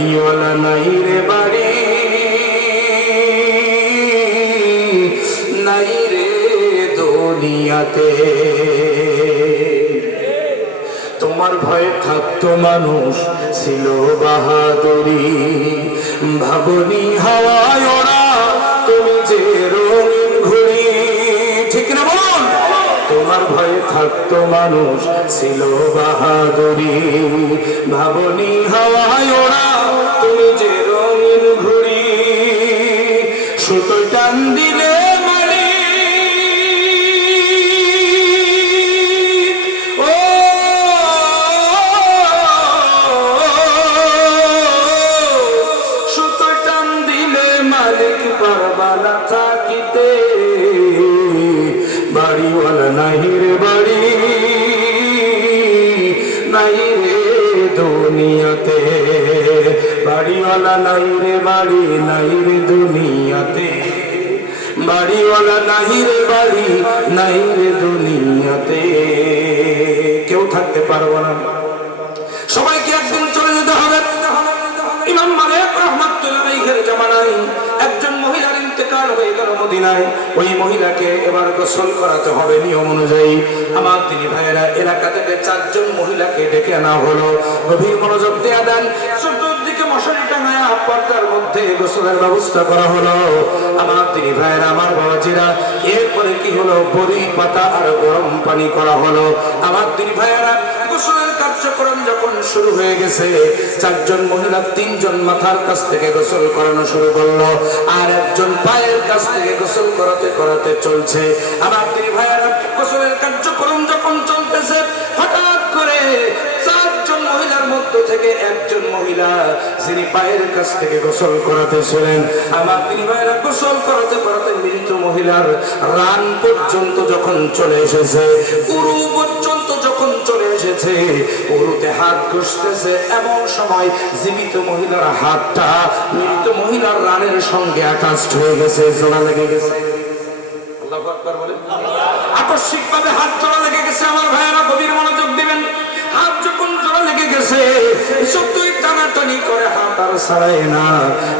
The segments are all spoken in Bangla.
বাড়িওয়ালা নাই রে বাড়ি, নাই রে দুনিয়াতে। তোমার ভয়ে থাকতো মানুষ, ছিল বাহাদুরি, ভাবনি হাওয়ায় ওরা তুমি যে রঙিন ঘুড়ি। ঠিক না বল? তোমার ভয়ে থাকতো মানুষ, ছিল বাহাদুরি, ভাবনি হাওয়ায় ওরা তুমি যে রঙিন ঘুড়ি। সুতোয় টান দিলে পারবানা থাকিতে, বাড়িওয়ালা নাই রে বাড়ি, নাই রে দুনিয়াতে। বাড়িওয়ালা নাই রে বাড়ি, নাই রে দুনিয়াতে। বাড়িওয়ালা নাই রে বাড়ি, নাই রে দুনিয়াতে। কেউ থাকতে পারবো না, সবাইকে একদিন চলে যেতে হবে। ইমাম মালিক রাহমাতুল্লাহ আলাইহির জামানায় একজন মহিলার ইন্তেকাল হয়ে গেল মদিনায়। ওই মহিলাকে এবার গোসল করাতে হবে নিয়ম অনুযায়ী। আমার দিনী ভাইয়েরা, এলাকা থেকে 4 জন মহিলাকে ডেকে আনা হলো। গভীর মনোযোগ দেয়া দেন। চতুর্দিকে মশারি টাঙায়া পর্দার মধ্যে গোসলের ব্যবস্থা করা হলো। আমার দিনী ভাইয়েরা, আমার বাবাজিরা, এরপরে কি হলো? বড়ি পাতা আর গরম পানি করা হলো। আমার দিনী ভাইয়েরা, গোসলের কার্যক্রম যখন শুরু হয়ে গেছে, 4 জন মহিলা 3 জন মাথার কাছ থেকে গোসল করানো শুরু করলো, আর একজন পায়ের কাছ থেকে গোসল করাতে করাতে চলছে। আমার দিনী ভাইয়েরা, গোসলের কার্যক্রম যখন চলতেছে, হঠাৎ করে 4 জন মহিলার মধ্য থেকে একজন মহিলা, যিনি পায়ের কাছ থেকে গোসল করাতেছিলেন, আমার দিনী ভাইয়েরা, গোসল করাতে করাতে মৃত মহিলার রান পর্যন্ত যখন চলে এসেছে, উরু পর্যন্ত যখন চলে এসেছে, উরুতে হাত ঘষতেছে, এমন সময় জীবিত মহিলার হাতটা মৃত মহিলার রানের সঙ্গে অ্যাটাচড হয়ে গেছে, জোড়া লেগে গেছে। আল্লাহু আকবার বলেন। আকস্মিক ভাবে হাত জোড়া লেগে গেছে। আমার ভাইয়েরা, গভীর মনোযোগ দিবেন। হাত যখন জোড়া লেগে গেছে, যতই টানাটানি করে হাত আর ছাড়ায় না।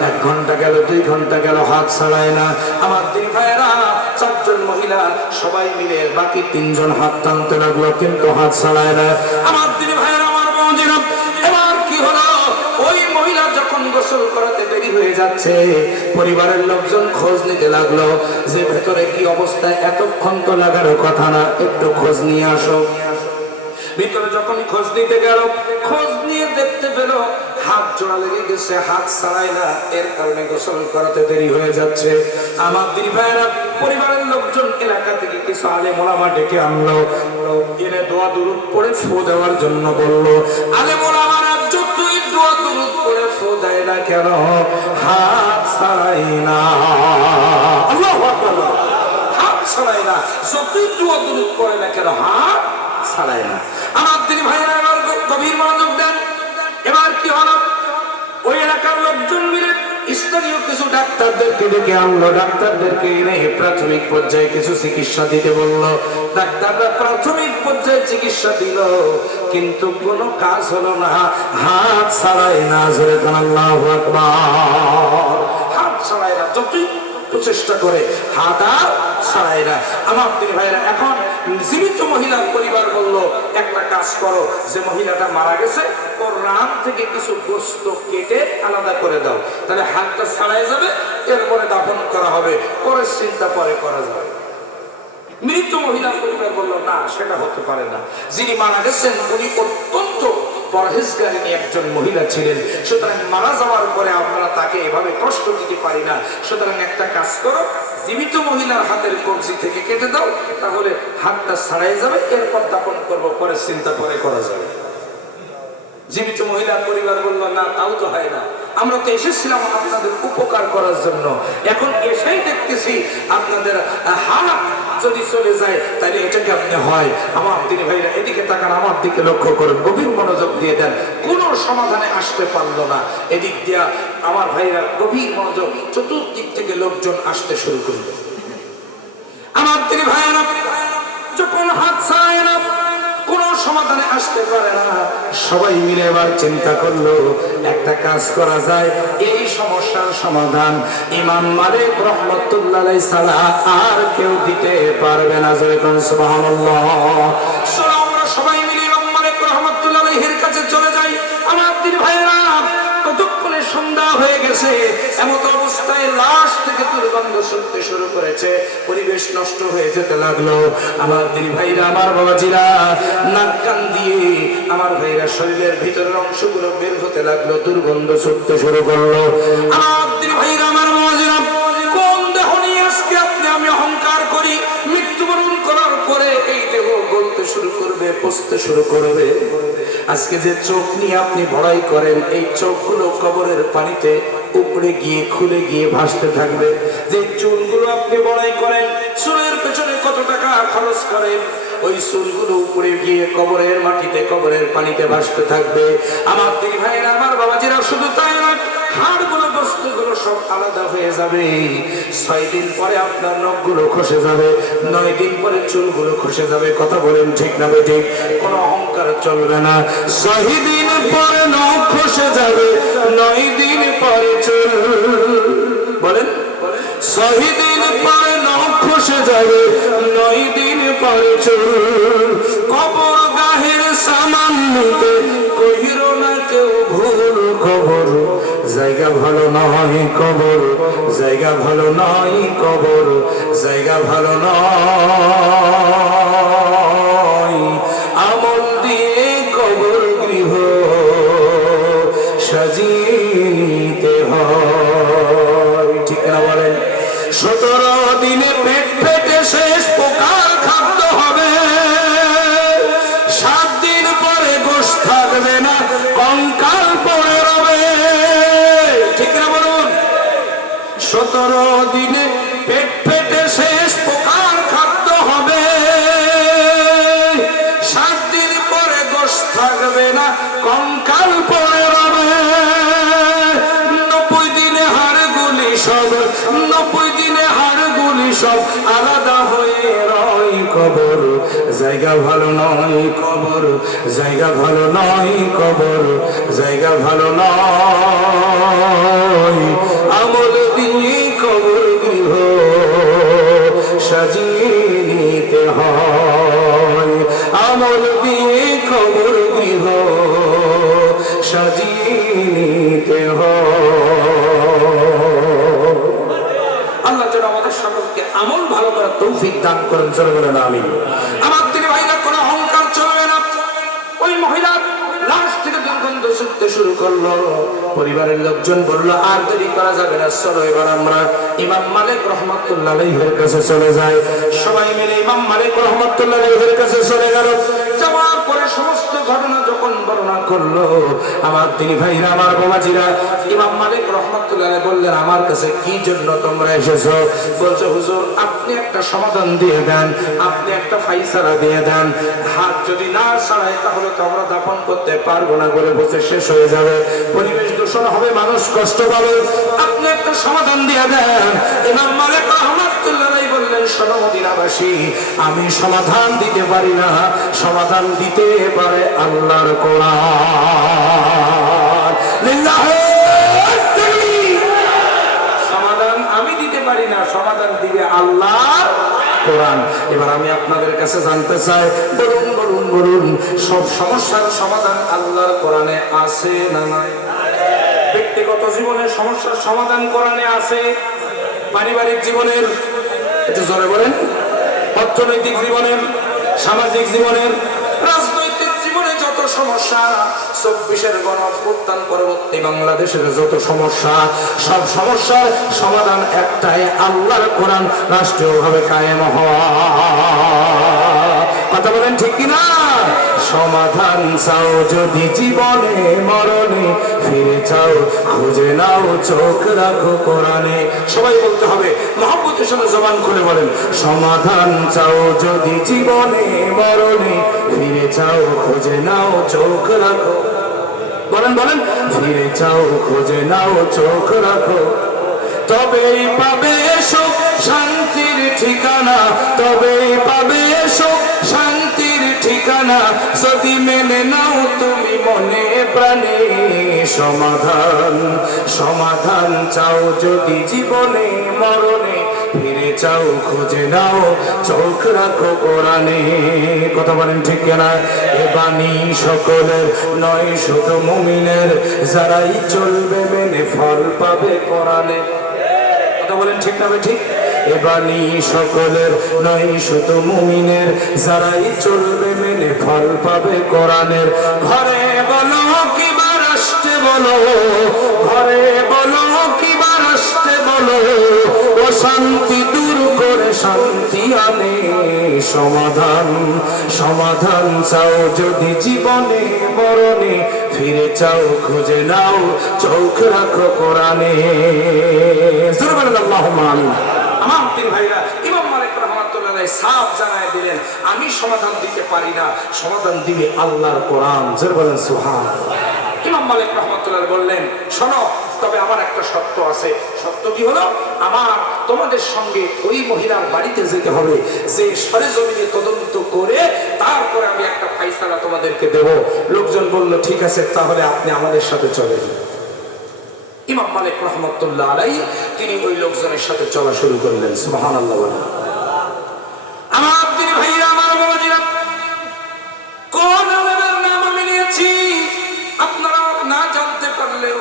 1 ঘন্টা গেল, 2 ঘন্টা গেল, হাত ছাড়ায় না। আমার দিনী ভাইয়েরা, 4 জন মহিলা সবাই মিলে বাকি 3 জন হাত টানতে লাগলো, কিন্তু হাত ছাড়ায় না। আমার দিনী ভাইয়েরা, আমার বাবাজিরা, এবার কি হলো? ওই মহিলা যখন গোসল করাতে দেরি হয়ে যাচ্ছে, পরিবারের লোকজন খোঁজ নিতে লাগলো যে ভেতরে কি অবস্থা, এতক্ষণ তো লাগার কথা না, একটু খোঁজ নিয়ে আসো। ভিতরে যখন খোঁজ নিতে গেল, খোঁজ নিয়ে দেখতে পেল হাত জোড়া লেগে গেছে, হাত ছাড়ায় না, এর কারণে গোসল করাতে দেরি হয়ে যাচ্ছে। আমার দিনী ভাইয়েরা, পরিবারের লোকজন এলাকা থেকে কিছু আলেম ওলামা ডেকে আনলো, এনে দোয়া দুরূদ পড়ে ফু দেওয়ার জন্য বললো। আলেম ওলামারা যতই দোয়া দুরূদ পড়ে ফু দেয় না কেন, হাত ছাড়ায় না। আল্লাহু আকবার। হাত ছাড়ায় না, যতই দোয়া দুরূদ পড়ে না কেন, হাত ছাড়ায় না। আমার দিনী ভাইয়েরা, এবার গভীর মনোযোগ দেন। এবার কি হলো? ওই এলাকার লোকজন মিলে স্থানীয় কিছু ডাক্তারদেরকে ডেকে আনলো। ডাক্তারদেরকে এনে প্রাথমিক পর্যায়ে কিছু চিকিৎসা দিতে বললো। ডাক্তাররা প্রাথমিক পর্যায়ে চিকিৎসা দিল, কিন্তু কোনো কাজ হলো না, হাত ছাড়ায় না। জোরে বলেন আল্লাহু আকবার। হাত ছাড়ায় না, যতই প্রচেষ্টা করে হাত আর ছাড়ায় না। আমার দিনী ভাইয়েরা, এখন জীবিত মহিলার পরিবার বলল, একটা কাজ করো, যে মহিলাটা মারা গেছে ওর রান থেকে কিছু গোশত কেটে আলাদা করে দাও, তাহলে হাতটা ছাড়াই যাবে, এরপরে দাফন করা হবে, পরে চিন্তা পরে করা যাবে। মৃত মহিলার পরিবার বলল, না, সেটা হতে পারে না। যিনি মারা গেছেন উনি অত্যন্ত পরহেজগারিনী একজন মহিলা ছিলেন, সুতরাং মারা যাওয়ার পরে আমরা তাকে এভাবে কষ্ট দিতে পারি না। সুতরাং একটা কাজ করো, জীবিত মহিলার হাতের কবজি থেকে কেটে দাও, তাহলে হাতটা ছাড়াই যাবে, এরপর দাফন করবো, পরে চিন্তা পরে করা যাবে। জীবিত মহিলার পরিবার বলল, না, তাও তো হয় না, আমরা তো এসেছিলাম আপনাদের উপকার করার জন্য, এখন এসেই দেখতেছি আপনাদের হাত যদি চলে যায়, তাহলে এটাকে আপনি হয়। আমার দিনী ভাইরা, এদিকে তাকান, আমার দিকে লক্ষ্য করেন, গভীর মনোযোগ দিয়ে দেন। কোন সমাধানে আসতে পারলো না, এদিক দিয়া আমার ভাইরা গভীর মনোযোগ, চতুর্দিক থেকে লোকজন আসতে শুরু করলো। আমার দিনী ভাইরা যখন হাত ছাড়ায় না, কোন সমাধানে আসতে পারে না। সবাই মিলে এবার চিন্তা করলো একটা কাজ করা যায়, এই সমস্যার সমাধান ইমাম মালিক রহমতুল্লাহ আলাইহি ছাড়া আর কেউ দিতে পারবে না। যেরকম সুবহানাল্লাহ। চলো আমরা সবাই মিলে ইমাম মালিক রহমতুল্লাহ আলাইহির কাছে চলে যাই। আমার দিন ভাইরা, ততক্ষণে সন্ধ্যা হয়ে গেছে, এমত অবস্থায় লাশ থেকে দুর্গন্ধ ছুটতে শুরু করেছে, পরিবেশ নষ্ট হয়ে যেতে লাগলো। আমার দিন ভাইরা, আমার বাবাজিরা, নাক কান দিয়ে আমার ভাইরা শরীরের ভিতরের অংশগুলো বের হতে লাগলো, দুর্গন্ধ ছুটতে শুরু করলো। আমার দিন ভাইরা, আমার বাবাজিরা, কোন দেহ নিয়ে আজকে আপনি আমি অহংকার করি, মৃত্যুবরণ করার পরে এই দেহ গলতে শুরু করবে, পচতে শুরু করবে। আজকে যে চোখ নিয়ে আপনি ভরাই করেন, এই চোখগুলো কবরের পানিতে উপড়ে গিয়ে খুলে গিয়ে ভাসতে থাকবে। যে চুলগুলো আপনি বড়াই করেন, চুলের পেছনে কত টাকা খরচ করেন, ওই চুলগুলো উপড়ে গিয়ে কবরের মাটিতে, কবরের পানিতে ভাসতে থাকবে। আমার দিদি ভাইরা, আমার বাবাজিরা, শুধু তাই না, হাড়গুলো, বস্তুগুলো সব আলাদা হয়ে যাবে। 6 দিন পরে আপনার নখগুলো খসে যাবে, 9 দিন পরে চুলগুলো খসে যাবে। কথা বলেন ঠিক না ঠিক? কোনো অহংকার চলবে না। 6 দিন পরে নখ খসে যাবে, 9 দিন পরে চুল। বলেন, 6 দিন পরে নখ খসে যাবে, 9 দিন পরে চুল। কবর গাহের সামান নিতে কহিরো না কেউ ভুল খবর। জায়গা ভালো নয় কবর, জায়গা ভালো নয় কবর, জায়গা ভালো নয়। আমল দিয়ে কবর গৃহ সাজিয়ে নিতে হয়। ঠিক না বলেন? 17 দিনে পেট ফেটে শেষ পোকার খাদ্য হবে, 7 দিন পরে গোশ থাকবে না, কঙ্কাল পড়ে রবে। ঠিক না বলুন? 17 দিনে পেট ফেটে শেষ পোকার খাদ্য হবে, 7 দিন পরে গোশ থাকবে না, কঙ্কাল পড়ে রবে। 90 দিনে হাড়গুলি সব, 90 দিনে হাড়গুলি সব আলাদা হয়ে রয় কবর। জায়গা ভালো নয় কবর, জায়গা ভালো নয় কবর, জায়গা ভালো নয়। আমল দিয়ে কবর গৃহ সাজিয়ে নিতে হয়, আমল দিয়ে কবর গৃহ সাজিয়ে নিতে হয়। আল্লাহ যেন আমাদের সকলকে আমল ভালো করার তৌফিক দান করেন। চলে বলেন আমিন। আমার দিকে ভাইরা, কোনো অহংকার চলবে না। ওই মহিলা লাশ থেকে দুর্গন্ধ ছুটতে শুরু করলো। পরিবারের লোকজন বলল, আর দেরি করা যাবে না, চলো এবার আমরা ইমাম মালিক রহমতুল্লাহ আলাইহির কাছে চলে যাই। সবাই মিলে ইমাম মালিক রহমতুল্লাহ আলাইহির কাছে চলে গেল। যাওয়ার পরে সমস্ত ঘটনা যখন বর্ণনা করলো, আমার দিনী ভাইরা, আমার বাবাজিরা, ইমাম মালিক রহমতুল্লাহ আলাইহি বললেন, আমার কাছে কি জন্য তোমরা এসেছো? বলছে, হুজুর আপনি একটা সমাধান দিয়ে দেন, আপনি একটা ফাইসালা দিয়ে দেন। হাত যদি না ছাড়াই তাহলে তো আমরা দাফন করতে পারবো না, বলে বসে শেষ হয়ে যাবে, পরিবেশ দূষণ হবে, মানুষ কষ্ট পাবে, আপনি একটা সমাধান দিয়ে দেন। ইমাম মালিক রহমতুল্লাহ আলাইহি বললেন, শোনো মদিনাবাসী, আমি সমাধান দিতে পারি না, সমাধান দিতে পারে আল্লাহর কোরআন। লিল্লাহি তাকবীর। সমাধান আমি দিতে পারি না, সমাধান দিবে আল্লাহর কোরআন। এবার আমি আপনাদের কাছে জানতে চাই, বলুন বলুন বলুন, সব সমস্যার সমাধান আল্লাহর কোরআনে আছে না নাই? ব্যক্তিগত জীবনের সমস্যার সমাধান কোরআনে আছে, পারিবারিক জীবনের, একটু জোরে বলেন, অর্থনৈতিক জীবনের, সামাজিক জীবনের, রাজনৈতিক জীবনে যত সমস্যা, 24-এর গণঅভ্যুত্থান পরবর্তী বাংলাদেশের যত সমস্যা, সব সমস্যার সমাধান একটাই, আল্লাহর কোরআন রাষ্ট্রীয়ভাবে কায়েম হওয়া। কথা বলেন ঠিক কিনা? সমাধান চাও যদি জীবনে মরণে, ফিরে চাও খুঁজে নাও, চোখ রাখো কোরআনে। সবাই বলতে হবে, মহব্বতের সাথে জবান খুলে বলেন, সমাধান চাও যদি জীবনে মরণে, ফিরে চাও খুঁজে নাও, চোখ রাখো। বলেন বলেন, ফিরে চাও খুঁজে নাও, চোখ রাখো, তবেই পাবে সুখ শান্তির ঠিকানা, তবেই পাবে সুখ শান্তির ঠিকানা। ঠিকানা যদি মেনে নাও তুমি মনে প্রাণে সমাধান সমাধান চাও যদি জীবনে মরণে ফিরে চাও খুঁজে নাও চোখ রাখো কোরআনে কথা বলেন ঠিক কিনা এ বাণী সকলের নয় শুধু মুমিনের যারাই চলবে মেনে ফল পাবে কোরআনে কথা বলেন ঠিক না ঠিক এ বাণী সকলের নয় শুধু মুমিনের যারাই চলবে মেনে ফল পাবে কোরআনের ঘরে বলো কিবা রাষ্ট্রে বলো ঘরে বলো কিবা রাষ্ট্রে বলো অশান্তি দূর করে শান্তি আনে সমাধান সমাধান চাও যদি জীবনে মরণে ফিরে চাও খুঁজে নাও চোখ রাখো কোরআনে সুবহানাল্লাহুম্মা আমিন আমার তিন ভাইরা ইমাম মালিক রাহমাতুল্লাহ আলাইহি সাফ জানায় দিলেন আমি সমাধান দিতে পারি না সমাধান দিবে আল্লাহর কোরআন জোরে বলেন সুবহানাল্লাহ ইমাম মালিক রাহমাতুল্লাহ বললেন শোনো তবে আমার একটা শর্ত আছে শর্ত কি হলো আমার তোমাদের সঙ্গে ওই মহিলার বাড়িতে যেতে হবে যে সরেজমিনে তদন্ত করে তারপরে আমি একটা ফাইসালা তোমাদেরকে দেব লোকজন বলল ঠিক আছে তাহলে আপনি আমাদের সাথে চলেন ইমাম মালিক রাহমাতুল্লাহ আলাইহি তিনি ওই লোকজনের সাথে চলা শুরু করলেন সুবহানাল্লাহ আমার তিনি ভাইরা আমার বাবাজিরা কোন আলেমের নাম আমি নিয়েছি আপনারা না জানতে পারলেও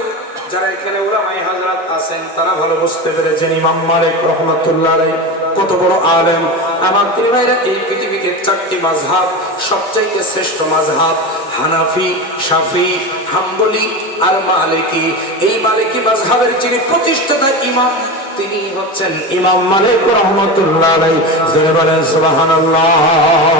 যারা এখানে উলামায়ে হযরত আছেন তারা ভালো বুঝতে পেরেছেন ইমাম মালিক রাহমাতুল্লাহ আলাইহি কত বড় আলেম আমার তিনি ভাইরা এই পৃথিবীতে চারটি মাযহাব সবচেয়ে শ্রেষ্ঠ মাযহাব হানাফি শাফি হাম্বলি আর মালিকি এই মালিকি মাযহাবের যিনি প্রতিষ্ঠাতা ইমাম তিনি হচ্ছেন ইমাম মালিক রাহমাতুল্লাহ আলাইহি জোরে বলেন সুবহানাল্লাহ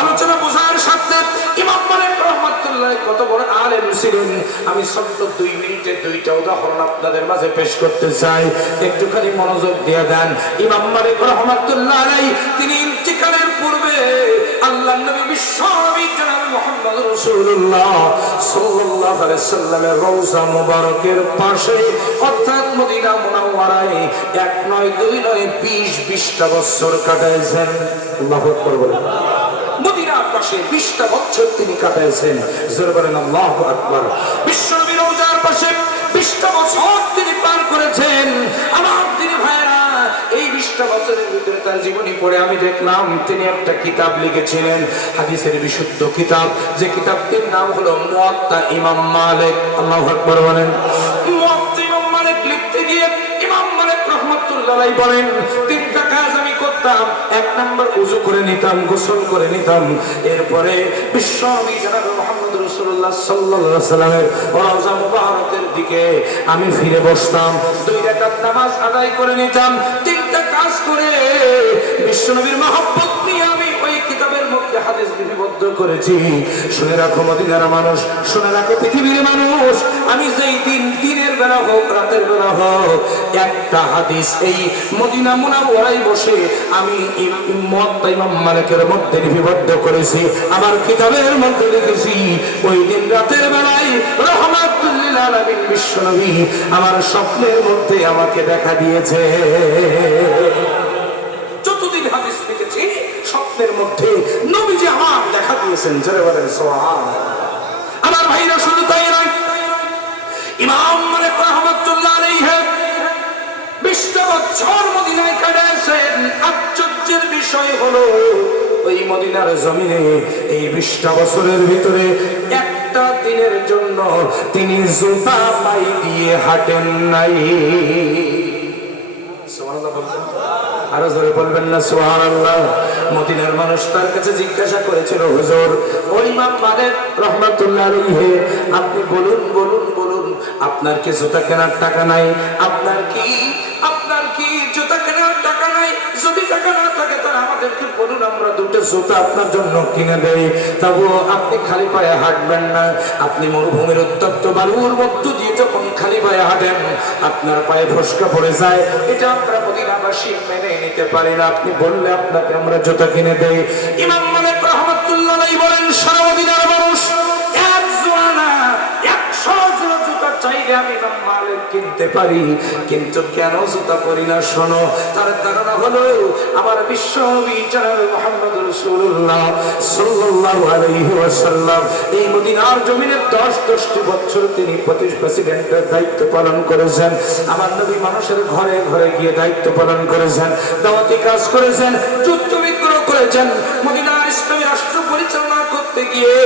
আলোচনা বোঝার সাথে ইমাম মালিক রাহমাতুল্লাহ কত বড় আলেম ছিলেন আমি ছোট্ট 2 মিনিটে দুইটা উদাহরণ আপনাদের মাঝে পেশ করতে চাই একটুখানি মনোযোগ দিয়ে দেন ইমাম মালিক রাহমাতুল্লাহ আলাইহি তিনি ইন্তিকালের পূর্বে আল্লাহর নবী বিশ্ব নবী জনাব মুহাম্মদ রাসূলুল্লাহ সাল্লাল্লাহু আলাইহি সাল্লামের রওজা মুবারকের পাশে অর্থাৎ মদিনা মুনাওয়ারায় এক নয় দুই নয় 20টা বছর কাটাইছেন আল্লাহু আকবার বলেন মদিনার পাশে 20টা বছর তিনি কাটাইছেন জোরে বলেন আল্লাহু আকবার বিশ্ব নবীর রওজার পাশে 20টা বছর তিনি পার করেছেন আমার তিনি ভাইরা এই 20টা বছরের ভিতরে তার জীবনী পড়ে আমি দেখলাম তিনি একটা কিতাব লিখেছিলেন হাদিসের বিশুদ্ধ কিতাব যে কিতাবটির নাম হলো মুয়াত্তা ইমাম মালিক আল্লাহু আকবার বলেন মুয়াত্তা ইমাম মালিক লিখতে গিয়ে ইমাম মালিক রাহমাতুল্লাহ আলাইহি বলেন তিনটা কাজ আমি করতাম এক নাম্বার ওযু করে নিতাম গোসল করে নিতাম এরপরে বিশ্ব নবী জনাব মুহাম্মদ রাসূলুল্লাহ সাল্লাল্লাহু আলাইহি সাল্লামের রওজা মুবারকের দিকে আমি ফিরে বসতাম 2 রাকাত নামাজ আদায় করে নিতাম তিনটা কাজ করে বিশ্ব নবীর মহব্বত নিয়ে আমি ওই কিতাবের মধ্যে হাদিস লিপিবদ্ধ করেছি শুনে রাখো মদিনার মানুষ শুনে রাখো পৃথিবীর মানুষ আমি যেই দিনের বেলা হোক রাতের বেলা হোক একটা হাদিস এই মদিনা মুনাওয়ারায় বসে আমি মুয়াত্তা ইমাম মালিকের মধ্যে লিপিবদ্ধ করেছি আমার কিতাবের মধ্যে লিখেছি ওই দিন রাতের বেলায় রাহমাতুল লিল আলামিন বিশ্ব নবী আমার স্বপ্নের মধ্যে আমাকে দেখা দিয়েছে যতদিন হাদিস লিখেছি স্বপ্নের মধ্যে নবীজি আমার দেখা দিয়েছেন জোরে বলেন সুবহানাল্লাহ আমার ভাইরা শুধু তাই নয় ইমাম মালিক রাহমাতুল্লাহ আলাইহি 20টা বছর মদিনায় কাটাইছেন আশ্চর্যের বিষয় হলো ওই মদিনার জমিনে এই 20টা বছরের ভিতরে একটা দিনের জন্য তিনি জুতা পায়ে দিয়ে হাঁটেন নাই সুবহানাল্লাহ বলবেন আরো জোরে বলবেন না সুবহানাল্লাহ মদিনার মানুষ তার কাছে জিজ্ঞাসা করেছিল হুজুর ওই ইমাম মালিক রাহমাতুল্লাহ আলাইহি আপনি বলুন বলুন বলুন আপনার কি জুতা কেনার টাকা নাই আপনার কি জুতা কেনার টাকা নাই যদি টাকা না থাকে তাহলে আমাদেরকে বলুন আমরা দুটো জুতা আপনার জন্য কিনে দেই তবুও আপনি খালি পায়ে হাঁটবেন না আপনি মরুভূমির উত্তপ্ত বালুর মধ্য দিয়ে যখন খালি পায়ে হাঁটেন আপনার পায়ে ফসকা পড়ে যায় এটা আমরা মদিনাবাসী মেনে নিতে পারি না আপনি বললে আপনাকে আমরা জুতা কিনে দেই ইমাম মালিক রাহমাতুল্লাহ আলাইহি বলেন সারা মদিনার মানুষ এক জোড়া না 100 জোড়া জুতা চাই চাইলে আমি ইমাম মালিক কিনতে পারি, কিন্তু কেন জুতা পরি না শোনো। তার কারণ হলো আমার বিশ্ব নবী জনাবে মুহাম্মদ রাসূলুল্লাহ সাল্লাল্লাহু আলাইহি ওয়াসাল্লাম এই মদিনার জমিনে 10টি বছর তিনি প্রেসিডেন্টের দায়িত্ব পালন করেছেন। আমার নবী মানুষের ঘরে ঘরে গিয়ে দায়িত্ব পালন করেছেন, দাওয়াতি কাজ করেছেন, যুদ্ধ বিগ্রহ করেছেন। মদিনার ইসলামী রাষ্ট্র পরিচালনা করতে গিয়ে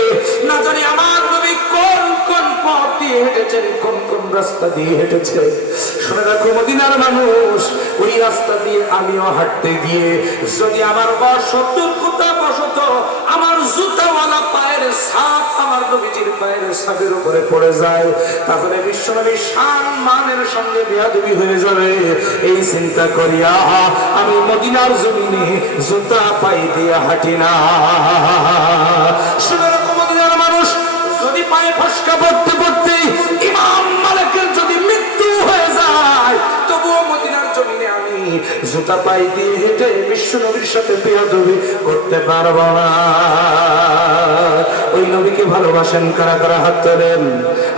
না জানি আমার নবী কোন কোন পথ দিয়ে হেঁটেছেন, কোন কোন রাস্তা দিয়ে হেঁটেছে। শুনে রাখো মদিনার মানুষ, ওই রাস্তা দিয়ে আমিও হাঁটতে গিয়ে যদি আমার দুর্ঘটনা বশত আমার জুতাওয়ালা পায়ের ছাপ আমার নবীজির পায়ের ছাপের উপরে পড়ে যায়, তাহলে বিশ্বনবীর সম্মানের সঙ্গে বেয়াদবি হয়ে যাবে। এই চিন্তা করিয়া আমি মদিনার জমিনে জুতা পাই দিয়ে হাঁটি না। শুনে রাখো মদিনার মানুষ, যদি পায়ে ফসকা পড়তে পড়তে ইমাম মালিকের যদি মৃত্যু হয়ে যায়, তবুও মদিনার জমিনে আমি জুতা পাই দিয়ে হেঁটে বিশ্ব নবীর সাথে বেয়াদবি করতে পারবো না। ওই নবীকে ভালোবাসেন কারা কারা হাত তোলেন?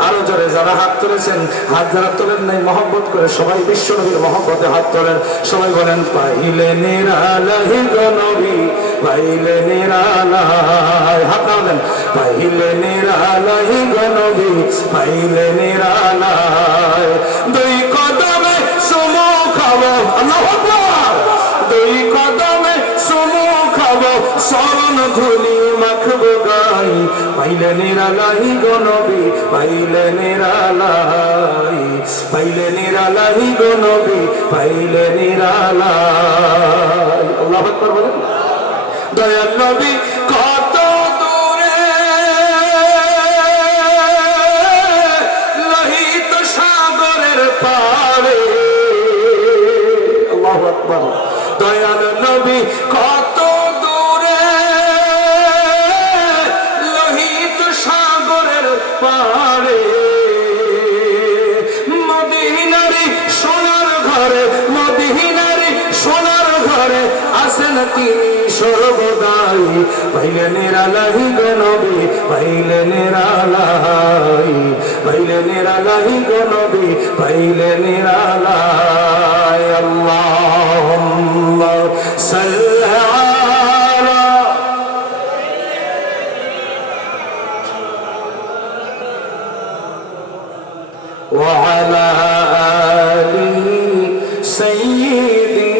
আরো জোরে যারা হাত তুলেছেন, হাত যারা তোলেন নাই মহব্বত করে সবাই বিশ্ব নবীর মহব্বতে হাত তোলেন। সবাই বলেন পাইলে নিরালাই গো নবী, পাইলে নিরালাই। হাত তোলেন, পাইলে নিরালাই গো নবী, পাইলে নিরালাই। দুই কদমে চুমু খাবো, আল্লাহু আকবার, দুই কদমে চুমু খাবো, চরণ ধুলি মাখবো গাই। পাইলে নিরালাই গো নবী, পাইলে নিরালাই, পাইলে নিরালাই গো নবী, পাইলে নিরালাই। আল্লাহু আকবার বলেন। দয়াল নবী কত দূরে লোহিত সাগরের পাড়ে, আল্লাহু আকবার। দয়াল নবী কত দূরে লোহিত সাগরের পাড়ে, মদিনারি সোনার ঘরে, মদিনারি সোনার ঘরে আছেন তিনি সর্বদাই। পাইলে নিরালাই গো নবী, পাইলে নিরালাই, পাইলে নিরালাই গো নবী, পাইলে নিরালাই। আল্লাহুম্মা সাল্লি আলা ওয়া আলা আলি সাইয়্যিদিনা।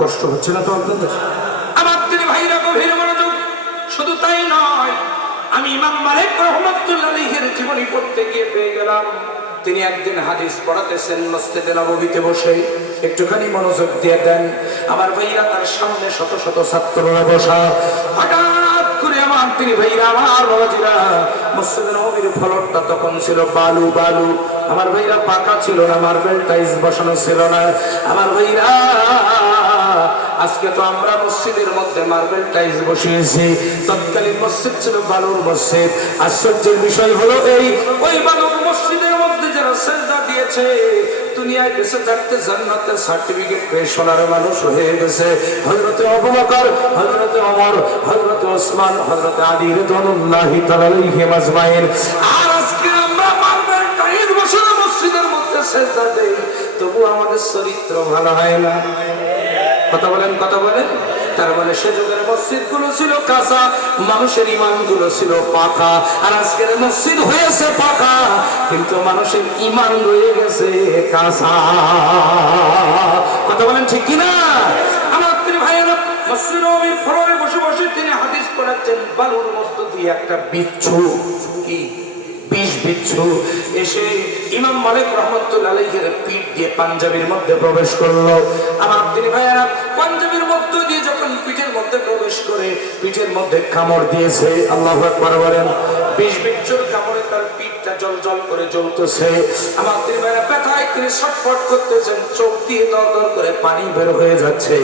কষ্ট হচ্ছে না তো আপনাদের? আমার তিনি ভাইরা গভীর মনোযোগ। শুধু তাই নয়, আমি ইমাম মালিক রাহমাতুল্লাহ আলাইহির জীবনী পড়তে গিয়ে পেয়ে গেলাম তিনি একদিন হাদিস পড়াতেছেন মসজিদে নববীতে বসে। একটুখানি মনোযোগ দিয়ে দেন আমার ভাইরা, তার সামনে শত শত ছাত্ররা বসা। হঠাৎ করে আমার তিনি ভাইরা, আমার বাবাজিরা, মসজিদে নববীর ফ্লোরটা তখন ছিল বালু বালু। আমার ভাইরা পাকা ছিল না, মার্বেল টাইলস বসানো ছিল না। আমার ভাইরা, আজকে তো আমরা মসজিদের মধ্যে মার্বেল টাইলস বসিয়েছি, তৎকালীন মসজিদ ছিল বালুর মসজিদ। আশ্চর্যের বিষয় হলো এই, ওই বালুর মসজিদের মধ্যে যারা সেজদা দিয়েছে দুনিয়ায় বেঁচে থাকতে জান্নাতের সার্টিফিকেট পেয়ে সোনার মানুষ হয়ে গেছে। হযরতে আবু বকর, হযরতে ওমর, হযরতে ওসমান, হযরতে আলী রাদিয়াল্লাহু তাআলা আলাইহিম আজমাইন। আর আজকে আমরা মার্বেল টাইলস বসানো মসজিদের মধ্যে সেজদা দেই, তবু আমাদের চরিত্র ভালো হয় না। কথা বলেন, কথা বলেন। তার মানে সে যুগের মসজিদ গুলো ছিল কাঁচা, মানুষের ইমান গুলো ছিল পাকা। আর আজকের মসজিদ হয়েছে পাকা, কিন্তু মানুষের ইমান রয়ে গেছে কাঁচা। কথা বলেন ঠিক কিনা? আমার তিনি ভাইয়েরা, মসজিদ নববীর ফ্লোরে বসে বসে তিনি হাদিস পড়াচ্ছেন। বালুর মধ্য দিয়ে একটা বিচ্ছু, কি বিষ বিচ্ছু এসে ইমাম মালিক রাহমাতুল্লাহ আলাইহির পিঠ দিয়ে পাঞ্জাবির মধ্যে প্রবেশ করলো। আমার তিনি ভাইয়েরা, পাঞ্জাবির মধ্য দিয়ে যখন পিঠের মধ্যে প্রবেশ করে পিঠের মধ্যে কামড় দিয়েছে, আল্লাহু আকবার বলেন। বিষ বিচ্ছুর কামড়ে তার পিঠটা জল জল করে জ্বলতেছে। আমার তিনি ভাইয়েরা ব্যথায় তিনি ছটফট করতেছেন, চোখ দিয়ে দর দর করে পানি বের হয়ে যাচ্ছে।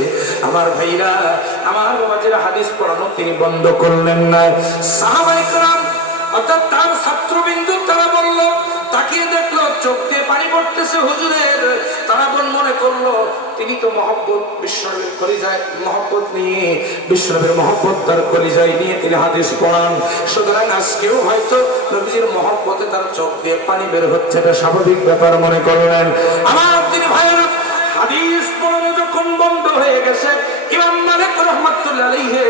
আমার ভাইরা, আমার বাবাজিরা, হাদিস পড়ানো তিনি বন্ধ করলেন না। সাহাবায়ে কেরাম অর্থাৎ তার ছাত্রবিন্দু, তারা বলল, তাকিয়ে দেখলো, চোখ দিয়ে পানি পড়তেছে হুজুরের, তারা মনে করলো তিনি তো মহব্বত বিশ্বনবীর কলিজায় মহব্বত নিয়ে, বিশ্বনবীর মহব্বত তার কলিজায় নিয়ে তিনি হাদিস পড়ান। সুতরাং আজকেও হয়তো নবীজির মহব্বতে তার চোখ দিয়ে পানি বের হচ্ছে, এটা স্বাভাবিক ব্যাপার মনে করলেন। আমার তিনি ভাইয়েরা, হাদিস পড়ানো যখন বন্ধ হয়ে গেছে, ইমাম মালিক রাহমাতুল্লাহ আলাইহি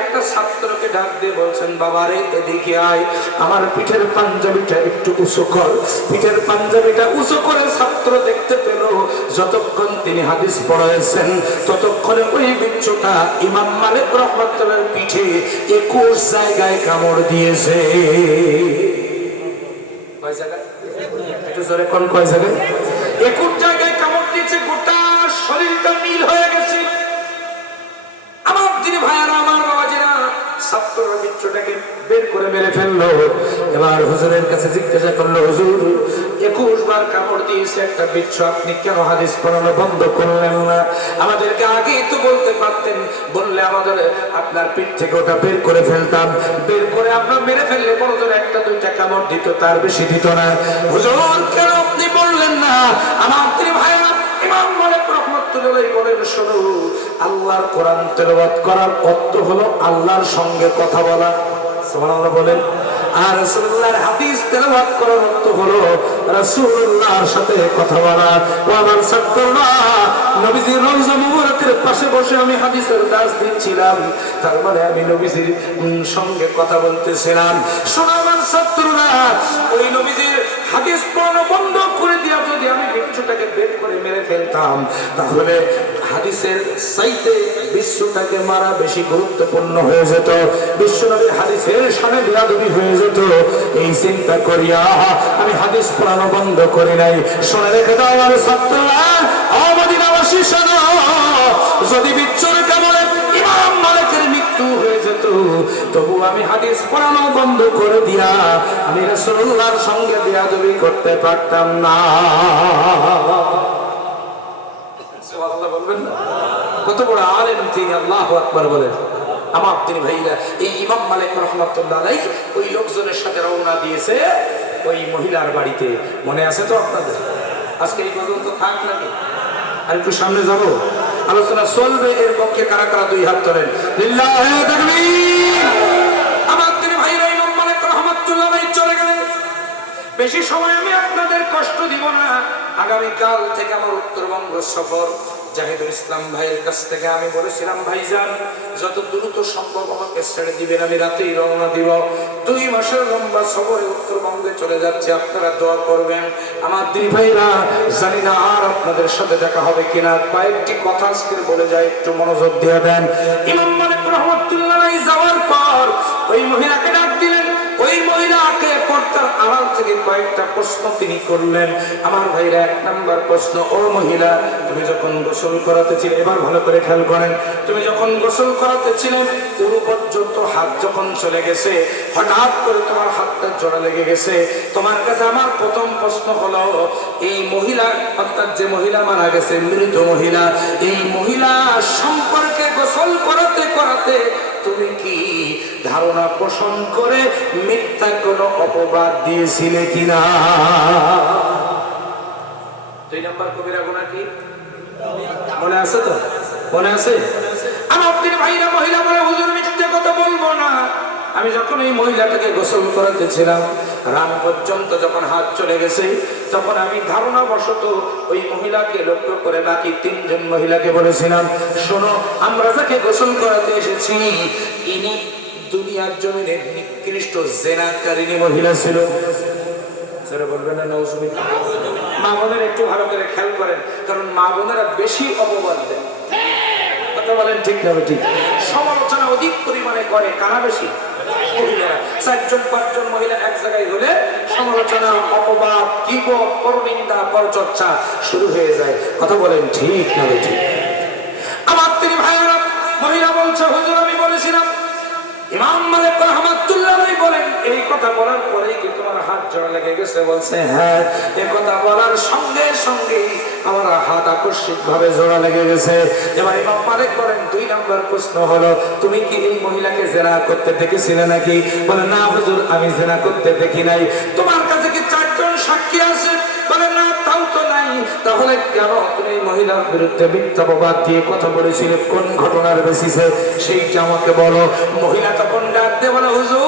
একটা ছাত্রকে ডাক দিয়ে বলছেন, বাবা রে এদিকে আয়, আমার পিঠের পাঞ্জাবিটা একটু উঁচু কর। পিঠের পাঞ্জাবিটা উঁচু করে ছাত্র দেখতে পেল যতক্ষণ তিনি হাদিস পড়াইছেন ততক্ষণে ওই বিচ্ছুটা ইমাম মালিক রাহমাতুল্লাহর পিঠে 21 জায়গায় কামড় দিয়েছে। কয় জায়গায়? একটু জোরে কোন কয় জায়গায়? 21 জায়গায় কামড় দিয়েছে, গোটা শরীরটা নীল হয়ে গেছে। আমার দিদি ভাইয়ারা, আমার বাবাজিরা, ছাত্ররা বিচ্ছুটাকে বের করে মেরে ফেললো। এবার হুজুরের কাছে জিজ্ঞাসা করলো, হুজুর 21 বার কামড় দিয়েছে একটা বিচ্ছু, আপনি কেন হাদিস পড়ানো বন্ধ করলেন না? আমাদেরকে আগেই তো বলতে পারতেন, বললে আমাদের আপনার পিঠ থেকে ওটা বের করে ফেলতাম। বের করে আপনার মেরে ফেললে বড় জোর একটা দুইটা কামড় দিত, তার বেশি দিত না। হুজুর কেন আপনি বললেন না? আমার দিদি ভাইয়ারা, ইমাম মালিক রাহমাতুল্লাহ বলেন, শোনো, আল্লাহর কোরআন তেলাওয়াত করার অর্থ হলো আল্লাহর সঙ্গে কথা বলা। সুবহানাল্লাহ বলেন। আর রাসূলুল্লাহর হাদিস তেলাওয়াত করার অর্থ হলো রাসূলুল্লাহর সাথে কথা বলা। ওয়া মান সাত্তারা, নবীজির রওজা মুবারকের পাশে বসে আমি হাদিসের দাস দিচ্ছিলাম, তার মানে আমি নবীজির সঙ্গে কথা বলতেছিলাম। শোনো আমার ছাত্ররা, ওই নবীজির হাদিস পড়ানো বন্ধ করে দিয়া যদি আমি বিচ্ছুটাকে বের করে মেরে ফেলতাম, তাহলে হাদিসের চাইতে বিশ্বটাকে মারা বেশি গুরুত্বপূর্ণ হয়ে যেত, বিশ্বনবীর হাদিসের সামনে বিয়াদবি হয়ে যেত। এই চিন্তা করিয়া আমি হাদিস পড়ানো বন্ধ করি নাই। শুনে রেখে দাও আমার ছাত্ররা, মদিনাবাসী শোনো, যদি বিচ্ছুর কামড়ে ইমাম মালিকের মৃত্যু হয়ে যেত, তবু আমি হাদিস পড়ানো বন্ধ করে দিয়া আমি রাসূলুল্লাহর সঙ্গে বিয়াদবি করতে পারতাম না। সুবহানাল্লাহ বলবেন না? কত বড় আলেম তিনি, আল্লাহু আকবার বলেন। আমার তিনি ভাইরা, এই ইমাম মালিক রাহমাতুল্লাহ আলাইহি ওই লোকজনের সাথে রওনা দিয়েছে ওই মহিলার বাড়িতে। মনে আছে তো আপনাদের? আজকে এই পর্যন্ত থাক নাকি? আর একটু সামনে যাবো, আলোচনা চলবে। এর পক্ষে কারা কারা দুই হাত তোলেন? লিল্লাহি তাকবীর। আমার তিনি ভাইরা, ইমাম মালিক রাহমাতুল্লাহ আলাইহি চলে গেলেন। বেশি সময় আমি আপনাদের কষ্ট দিব না। আগামীকাল থেকে আমার উত্তরবঙ্গ সফর। জাহিদুল ইসলাম ভাইয়ের কাছ থেকে আমি বলেছিলাম, ভাইজান যত দ্রুত সম্ভব আমাকে ছেড়ে দিবেন, আমি রাতেই রওনা দিব। 2 মাসের লম্বা সফরে উত্তরবঙ্গে চলে যাচ্ছে, আপনারা দোয়া করবেন। আমার দিদি ভাইরা, জানি না আর আপনাদের সাথে দেখা হবে কিনা, কয়েকটি কথা আজকে বলে যায়, একটু মনোযোগ দিয়ে দেন। ইমাম মালিক রাহমাতুল্লাহ আলাইহি যাওয়ার পর ওই মহিলাকে ডাক দিলেন। ওই মহিলাকে পর্দার আড়াল থেকে কয়েকটা প্রশ্ন তিনি করলেন। আমার ভাইরা, 1 নাম্বার প্রশ্ন, ও মহিলা, তুমি যখন গোসল করাতেছিলে, এবার ভালো করে খেয়াল করেন, তুমি যখন গোসল করাতেছিলেন উরু পর্যন্ত হাত যখন চলে গেছে, হঠাৎ করে তোমার হাতটা জোড়া লেগে গেছে, তোমার কাছে আমার প্রথম প্রশ্ন হলো, এই মহিলা অর্থাৎ যে মহিলা মারা গেছে, মৃত মহিলা, এই মহিলা সম্পর্কে গোসল করাতে করাতে তুমি কি ধারণা পোষণ করে মিথ্যা কোনো অপবাদ দিয়েছিলে কিনা? 2 নাম্বার কবিরা গুনাহ কি মনে আছে তো? মনে আছে? আমার ভাইরা, মহিলা বলে, হুজুর মিথ্যে কথা বলবো না, আমি যখন এই মহিলাটাকে গোসল করাতেছিলাম, রান পর্যন্ত যখন হাত চলে গেছে, তখন আমি ধারণা বশত ওই মহিলাকে লক্ষ্য করে বাকি 3 জন মহিলাকে বলেছিলাম, শোনো, আমরা যাকে গোসল করাতে এসেছি ইনি দুনিয়ার জমিনে নিকৃষ্ট জেনাকারিনী মহিলা ছিল। সেটা বলবেন না? নাউজুবিল্লাহ। মা বোনেরা একটু ভালো করে খেয়াল করেন, কারণ মা বোনেরা বেশি অপবাদ দেন। কথা বলেন ঠিক না ঠিক? সমালোচনা অধিক পরিমাণে করে কারা বেশি? মহিলারা। 4 জন 5 জন মহিলা এক জায়গায় হলে সমালোচনা, অপবাদ, গীবত, পরনিন্দা, পরচর্চা শুরু হয়ে যায়। কথা বলেন ঠিক না ঠিক? আমার তিনি ভাইয়েরা, মহিলা বলছে, হুজুর আমি বলেছিলাম। ইমাম মালিক রাহমাতুল্লাহ আলাইহি বলেন, এই কথা বলার পরেই কি তোমার হাত জোড়া লেগে গেছে? বলছে হ্যাঁ। এই কথা বলার সঙ্গে সঙ্গে আমার হাত আকস্মিকভাবে জোড়া লেগে গেছে। এবার ইমাম মালিক বলেন, 2 নাম্বার প্রশ্ন হলো, তুমি কি এই মহিলাকে জিনা করতে দেখেছিলে নাকি? বলে না হুজুর, আমি জিনা করতে দেখি নাই। তোমার কাছে কি 4 জন সাক্ষী আছে? বলে না, তাও তো তাহলে কেন তুমি এই মহিলার বিরুদ্ধে মিথ্যা অপবাদ দিয়ে কথা বলেছিলে? কোন ঘটনার বেসিসে সেইটা আমাকে বলো। মহিলা তখন ডাক দিয়ে বলে, হুজুর,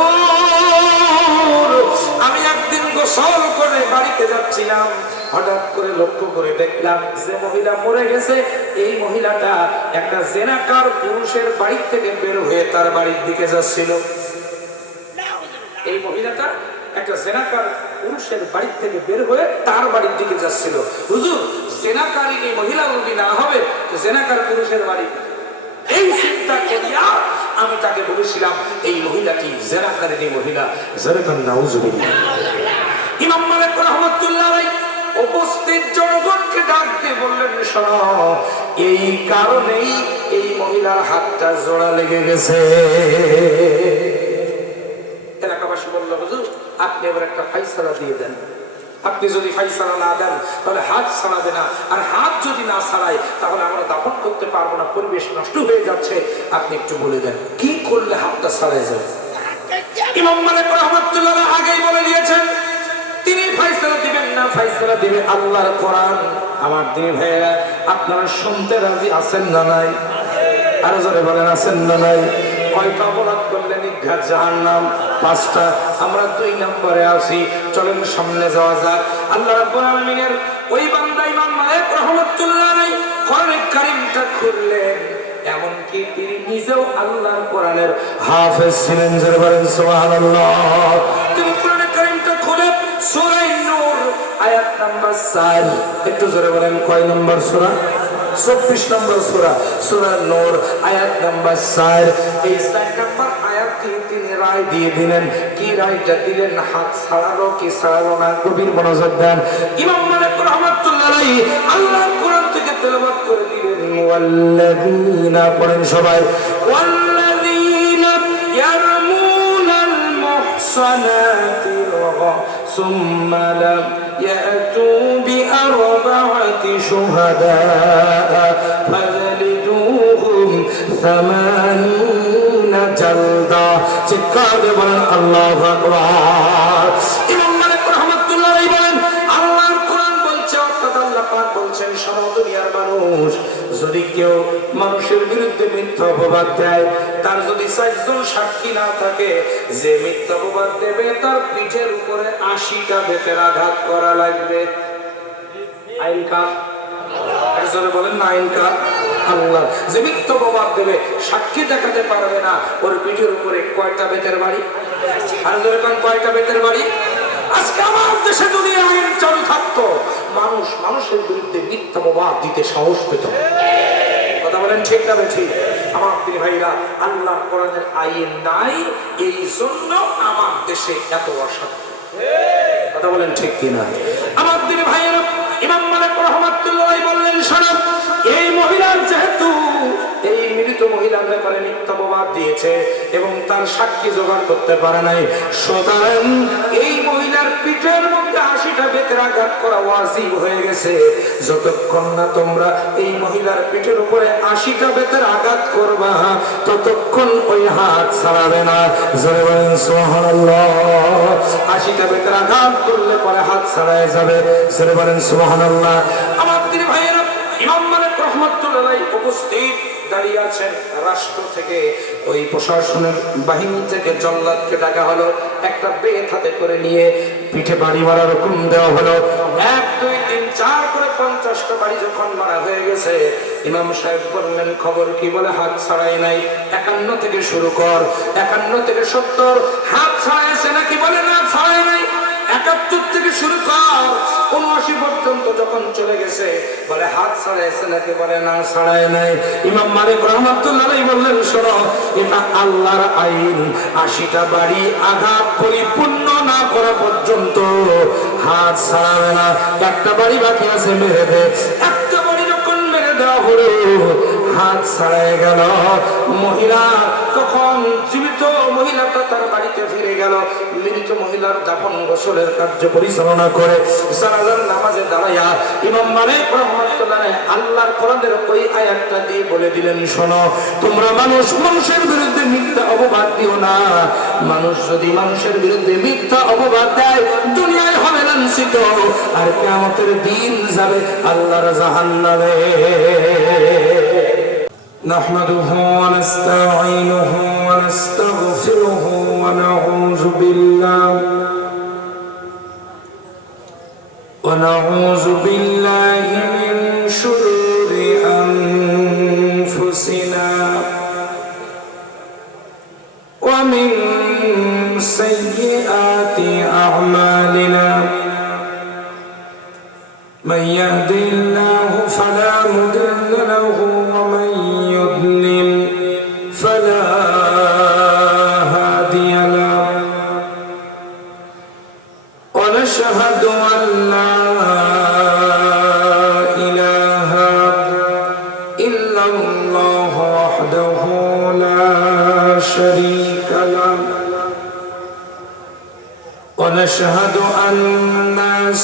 আমি একদিন গোসল করে বাড়িতে যাচ্ছিলাম, হঠাৎ করে লক্ষ্য করে দেখলাম যে মহিলা মরে গেছে। এই মহিলাটা একটা জেনাকার পুরুষের বাড়ি থেকে বের হয়ে তার বাড়ির দিকে যাচ্ছিল। এই মহিলাটা একটা জেনাকার পুরুষের বাড়ি থেকে বের হয়ে তার বাড়ির দিকে যাচ্ছিল। হুজুর, জেনাকারিনী মহিলা যদি না হবে তো জেনাকার পুরুষের বাড়ি। এই চিন্তা করিয়া আমি তাকে বলেছিলাম এই মহিলাটি জেনাকারিনী মহিলা। ইমাম মালিক রাহমাতুল্লাহ আলাইহি উপস্থিত জনগণকে ডাক দিয়ে বললেন, শোনো, এই কারণেই এই মহিলার হাতটা জোড়া লেগে গেছে। এলাকাবাসী বলল, হুজুর, আপনি এবার একটা ফাইসালা দিয়ে দেন। আপনি যদি ফাইসালা না দেন তাহলে হাত ছাড়াবে না, আর হাত যদি না ছাড়াই তাহলে আমরা দাফন করতে পারবো না, পরিবেশ নষ্ট হয়ে যাচ্ছে। আপনি একটু বলে দেন কি করলে হাতটা ছাড়াই যাবে। ইমাম মালিক রাহমাতুল্লাহ আগেই বলে দিয়েছেন তিনি ফাইসালা দিবেন না, ফাইসালা দিবে আল্লাহর কোরআন। আমার দিনী ভাইয়েরা, আপনারা শুনতে রাজি আছেন না নাই? আরো জোরে বলেন, আছেন না নাই? কয়টা অপরাধ করলে নিঘাত জাহান্নাম? 5টা। আমরা 2 নম্বরে আছি। চলেন সামনে যাওয়া যাক। আল্লাহ রাব্বুল আলামিনের ওই বান্দা ইমাম মালিক রাহমাতুল্লাহ আলাইহি কোরআনুল কারীমটা খুললেন, এমনকি তিনি নিজেও আল্লাহর কোরআনের হাফেজ ছিলেন। জোরে বলেন সুবহানাল্লাহ। তিনি কোরআনুল কারীমটা খুলে সূরা নূর আয়াত নাম্বার 4, একটু জোরে বলেন কয় নম্বর সূরা? 24 নম্বর সূরা, সূরা নূর আয়াত নাম্বার 4। এই 4 নম্বর আয়াতে তিনি রায় দিয়ে দিলেন। কি রায়টা দিলেন? হাত ছাড়ালো কি ছাড়ালো না? গভীর মনোযোগ দেন। ইমাম মালিক রাহমাতুল্লাহ আলাইহি আল্লাহর কোরআন থেকে তেলাওয়াত করে দিলেন, ওয়াল্লাযীনা, পড়েন সবাই, ওয়াল্লাযীনা ইয়ারমুনাল মুহসানাতি সুম্মা লাম يأتوا بأربعة شهداء فجلدوهم 80 جلدة। চিৎকার দিয়ে বলেন আল্লাহু আকবার। ইমাম মালিক রাহমাতুল্লাহ আলাইহি বলেন, আল্লাহর কোরআন বলছে, অর্থাৎ আল্লাহ পাক বলছেন, শোনো দুনিয়ার মানুষ, যদি কেউ মানুষের বিরুদ্ধে মিথ্যা অপবাদ দেয়, তার যদি 4 জন সাক্ষী না থাকে, যে মিথ্যা অপবাদ দেবে তার পিঠের উপরে 80টা বেতের আঘাত করা লাগবে। আইন কার? একজনে বলেন না, আইন কার? আল্লাহ। যে মিথ্যা অপবাদ দেবে, সাক্ষী দেখাতে পারবে না, ওর পিঠের উপরে কয়টা বেতের বাড়ি? আর জোরে কোন কয়টা বেতের বাড়ি? আজকে আমার দেশে যদি আইন চালু থাকতো, মানুষ মানুষের বিরুদ্ধে মিথ্যা অপবাদ দিতে সাহস পেত। কথা বলেন ঠিক না ঠিক? আমার প্রিয় ভাইরা, আল্লাহর কোরআনের আইন নাই, এই জন্য আমার দেশে এত অশান্তি। কথা বলেন ঠিক কিনা? আমার প্রিয় ভাইরা, ইমাম মালিক রাহমাতুল্লাহ আলাইহি বললেন, শোনো, এই মহিলার যেহেতু এই মৃত মহিলার ব্যাপারে মিথ্যা অপবাদ দিয়েছে এবং তার সাক্ষী জোগাড় করতে পারে নাই, সুতরাং এই মহিলার পিঠের মধ্যে 80টা বেতের আঘাত করা ওয়াজিব হয়ে গেছে। যতক্ষণ না তোমরা এই মহিলার পিঠের উপরে 80টা বেতের আঘাত করবা, ততক্ষণ ওই হাত ছাড়াবে না। জোরে বলেন সুবহানাল্লাহ। 80টা বেতের আঘাত করলে পরে হাত ছাড়ায় যাবে। জোরে বলেন সুবহানাল্লাহ। আমার প্রিয় ভাইয়েরা, ইমাম মালিক রাহমাতুল্লাহ আলাইহি উপস্থিত দাঁড়িয়ে আছেন। রাষ্ট্র থেকে, ওই প্রশাসনের বাহিনী থেকে জল্লাদকে ডাকা হলো, একটা বেত হাতে করে নিয়ে পিঠে বাড়ি মারার হুকুম দেওয়া হলো। 1 2 3 4 করে 50টা বাড়ি যখন মারা হয়ে গেছে, ইমাম সাহেব বললেন, খবর কি? বলে হাত ছাড়াই নাই। 51 থেকে শুরু কর, 51 থেকে 70 হাত ছাড়াইছে নাকি? বলে না, ছাড়াই নাই। 71 থেকে শুরু কর, 79 পর্যন্ত যখন চলে গেছে, বলে হাত ছাড়াইছে নাকি? বলে না, ছাড়াই নাই। ইমাম মালিক রাহমাতুল্লাহ আলাইহি বললেন, শোনো, এটা আল্লাহর আইন, 80টা বাড়ি আঘাত পরিপূর্ণ না করা পর্যন্ত হাত ছাড়াবে না। একটা বাড়ি বাকি আছে, মেরে দে। একটা বাড়ি যখন মেরে দেওয়া হলো, হাত ছাড়াই গেল। মহিলা তখন জীবিত মহিলাটা তার বাড়িতে ফিরে গেল। মৃত মহিলার দাফন গোসলের কার্য পরিচালনা করে জানাজার নামাজে দাঁড়ায়া ইমাম মালিক রাহমাতুল্লাহ আল্লাহর কোরআনের ওই আয়াতটা দিয়ে বলে দিলেন, শোনো তোমরা মানুষের বিরুদ্ধে মিথ্যা অপবাদ দিও না। মানুষ যদি মানুষের বিরুদ্ধে মিথ্যা অপবাদ দেয় দুনিয়ায় হবে লাঞ্ছিত, আর কিয়ামতের দিন যাবে আল্লাহর জাহান্নামে। نحمده ونستعينه ونستغفره ونعوذ بالله من شرور أنفسنا ومن سيئات أعمالنا، من يهد الله فلا مضل له ومن يضلل فلا هادي له، ونشهد أن لا إله إلا الله وحده لا شريك له، ونشهد أن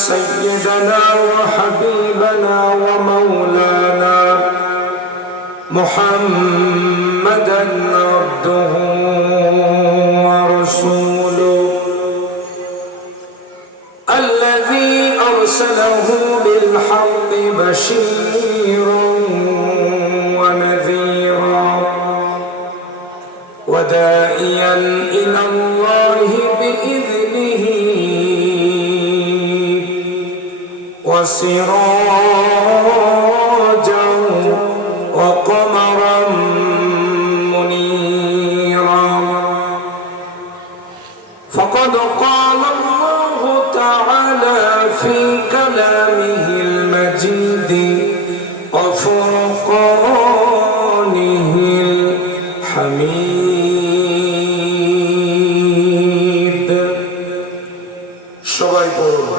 سيدنا وحبيبنا ومولانا محمدا عبده ورسوله الذي أرسله بالحق بشيرا ونذيرا وداعيا إلى الله بإذنه وسراجا وقمرا منيرا، فقد قال الله تعالى في كلامه المجيد وفرقانه الحميد، সবাই বলবো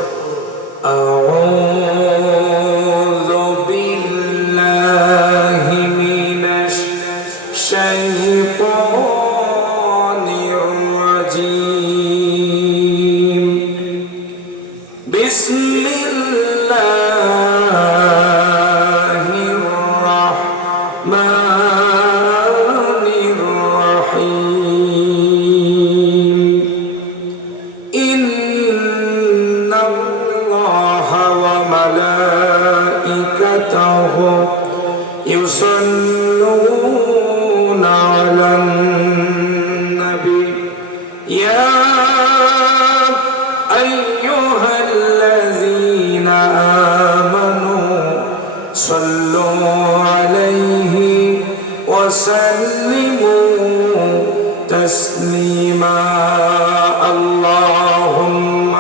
أعوذ بالله من الشيطان الرجيم، بسم الله الرحمن الرحيم، إن الله وملائكته يصلون على النبي، يا أيها الذين آمنوا صلوا عليه وسلموا تسليما، اللهم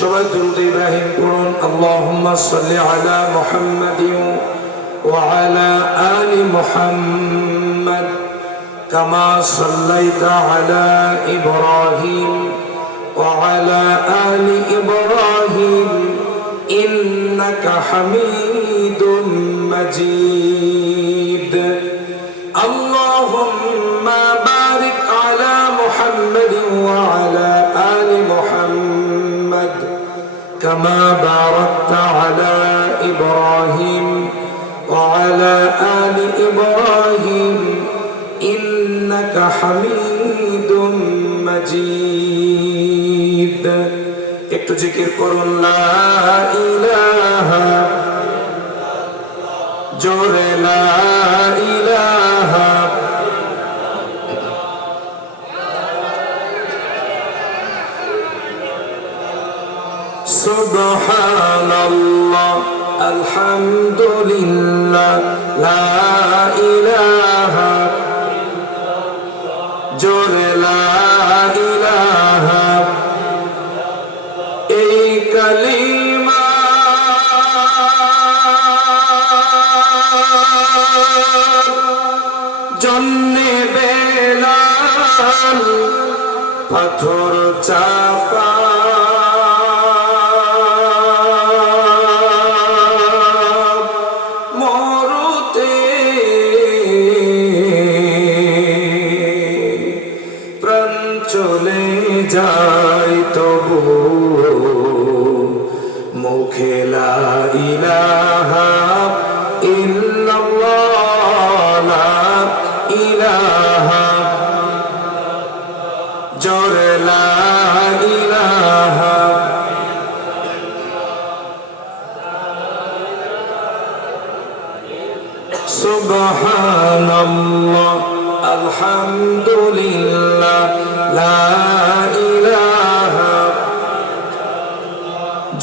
সবাই দুরূদ ইব্রাহিম পড়ুন। আল্লাহুম্মা সাল্লি আলা মুহাম্মাদিন ওয়া আলা আলি মুহাম্মাদ কামা সাল্লাইতা আলা ইব্রাহিম ওয়া আলা আলি ইব্রাহিম ইন্নাকা হামিদুম মাজিদ। আল্লাহুম্মা বারিক আলা মুহাম্মাদিন ওয়া আলা আলি মুহাম্মাদ كما باركت على إبراهيم وعلى آل إبراهيم إنك حميد مجيد। একটু জিকির করুন লা ইলাহা, জোরে লা ইলাহা, সুবহানাল্লাহ আলহামদুলিল্লাহ লা ইলাহা, জোরে লা ইলাহা, এই কালিমা জন্যে বেলাল পাথর চাপা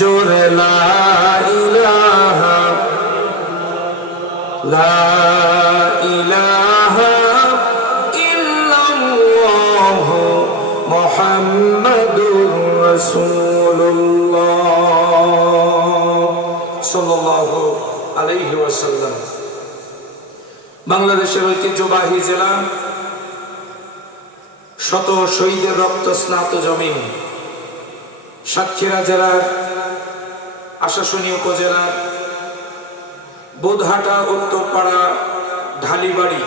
জোরে লা ইলাহা লা ইলাহা ইল্লাল্লাহ মুহাম্মাদুর রাসূলুল্লাহ সাল্লাল্লাহু আলাইহি ওয়াসাল্লাম। বাংলাদেশের ঐতিহ্যবাহী জেলা, শত শহীদের রক্ত স্নাত জমিন, সাতক্ষীরা জেলার আশাশুনি উপজেলার বুধহাটা উত্তরপাড়া ঢালিবাড়ি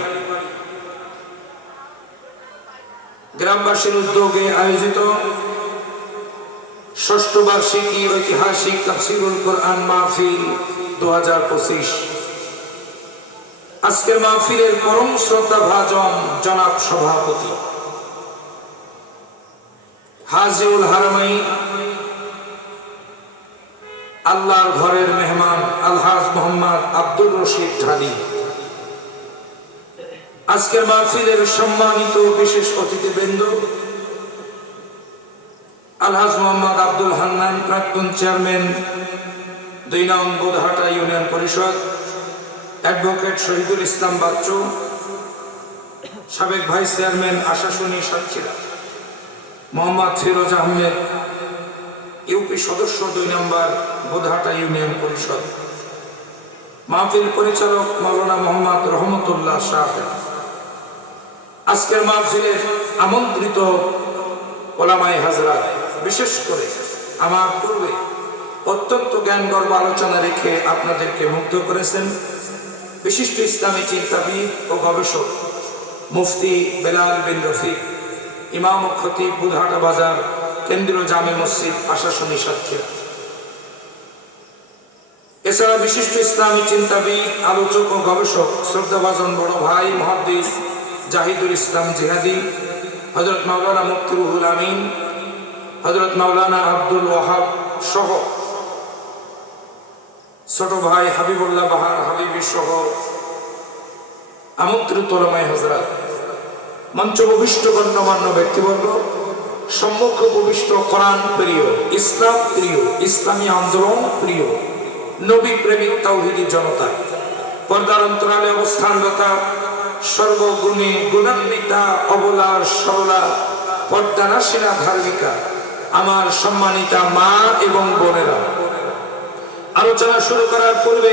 গ্রামবাসীর উদ্যোগে আয়োজিত ষষ্ঠ বার্ষিকী ঐতিহাসিক তাফসীরুল কোরআন মাহফিল 2025। আজকের মাহফিলের পরম শ্রদ্ধাভাজন জনাব সভাপতি হাজিউল হারামাইন, আল্লাহর ঘরের মেহমান আলহাজ মোহাম্মদ আব্দুর রশিদ ঢালি, আজকের মাহফিলের সম্মানিত বিশেষ অতিথিবৃন্দ আলহাজ মোহাম্মদ আব্দুল হান্নান, প্রাক্তন চেয়ারম্যান 2 নং বুধহাটা ইউনিয়ন পরিষদ, অ্যাডভোকেট শহীদুল ইসলাম বাচ্চু, সাবেক vice chairman Ashashuni Satkhira, Mohammad Firoz Ahmed, UP সদস্য 2 নম্বর বুধহাটা ইউনিয়ন পরিষদ, মাহফিল পরিচালক মাওলানা মোহাম্মদ রহমতুল্লাহ সাহেব, আজকের মাহফিলের আমন্ত্রিত ওলামায়ে হাজরাত, বিশেষ করে আমার পূর্বে অত্যন্ত জ্ঞানগর্ভ আলোচনা রেখে আপনাদেরকে মুগ্ধ করেছেন বিশিষ্ট ইসলামী চিন্তাবিদ ও গবেষক মুফতি বেলাল বিন রফিক, ইমাম ও খতিব বুধহাটা বাজার কেন্দ্রীয় জামে মসজিদ আশাশুনি সাতক্ষীরা। এছাড়া বিশিষ্ট ইসলামী চিন্তাবিদ, আলোচক ও গবেষক শ্রদ্ধাভাজন বড় ভাই মুহাদ্দিস জাহিদুল ইসলাম জিহাদি, হযরত মাওলানা মুফতি রুহুল আমিন, হযরত মাওলানা আব্দুল ওয়াহাব সহ ছোট ভাই হাবিবুল্লাহ বাহার হাবিবি সহ আমন্ত্রিত ওলামায়ে হযরত, মঞ্চ উপবিষ্ট গণ্যমান্য ব্যক্তিবর্গ, সম্মুখ উপবিষ্ট কোরআন প্রিয়, ইসলাম প্রিয়, ইসলামী আন্দোলন প্রিয়, নবী প্রেমিক তাওহীদি জনতা, পর্দার অন্তরালে অবস্থানরত সর্বগুণে গুণান্বিতা অবলার সরলা পর্দানাসীনা ধার্মিকা আমার সম্মানিতা মা এবং বোনেরা, আলোচনা শুরু করার পূর্বে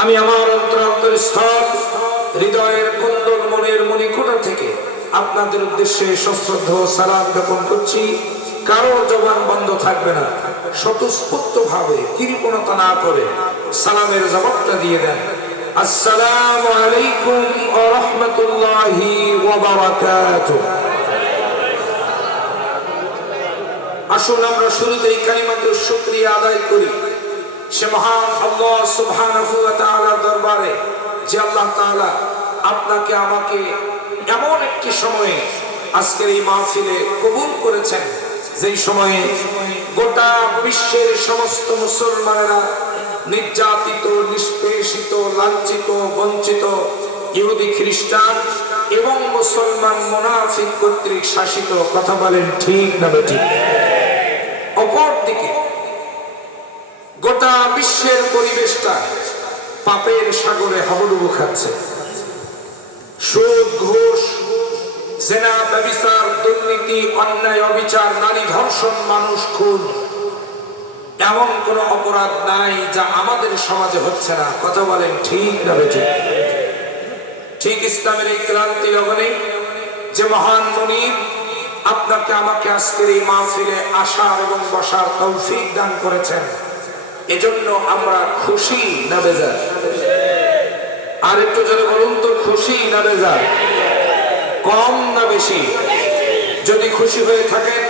আমি আমার অন্তরস্থল হৃদয়ের কুন্দল মনের মণিকোঠা থেকে আপনাদের উদ্দেশ্যে সশ্রদ্ধ সালাম জ্ঞাপন করছি। কারো জবান বন্ধ থাকবে না, স্বতঃস্ফূর্ত ভাবে কৃপণতা না করে সালামের জবাবটা দিয়ে দেন। আসসালামু আলাইকুম ওয়া রাহমাতুল্লাহি ওয়া বারাকাতুহু। আসুন আমরা শুরুতেই কালিমাতুর শুকরিয়া আদায় করি সে মহান আল্লাহ সুবহানাহু ওয়া তাআলার দরবারে, যে আল্লাহ তাআলা আপনাকে আমাকে এমন একটি সময়ে আজকের এই মাহফিলে কবুল করেছেন, যেই সময়ে গোটা বিশ্বের সমস্ত মুসলমানেরা নির্যাতিত, নিষ্পেষিত, লাঞ্ছিত, বঞ্চিত ইহুদি খ্রিস্টান এবং মুসলমান মুনাফিক কর্তৃক শাসিত। কথা বলেন ঠিক না বেঠিক? অপরদিকে গোটা বিশ্বের পরিবেশটা পাপের সাগরে হাবুডুবু খাচ্ছে। সুদ, ঘুষ, জেনা, ব্যভিচার, দুর্নীতি, অন্যায়, অবিচার, নারী ধর্ষণ, মানুষ খুন, এমন কোন অপরাধ নাই যা আমাদের সমাজে হচ্ছে না। কথা বলেন ঠিক না বেঠিক? ঠিক ইসলামের এই ক্রান্তি লগ্নে যে মহান মুনিব আপনাকে আমাকে আজকের এই মাহফিলে আসার এবং বসার তৌফিক দান করেছেন, এজন্য আমরা খুশি না বেজার? আর একটু জোরে বলুন তো, খুশি না বেজার? কম না বেশি? যদি খুশি হয়ে থাকেন,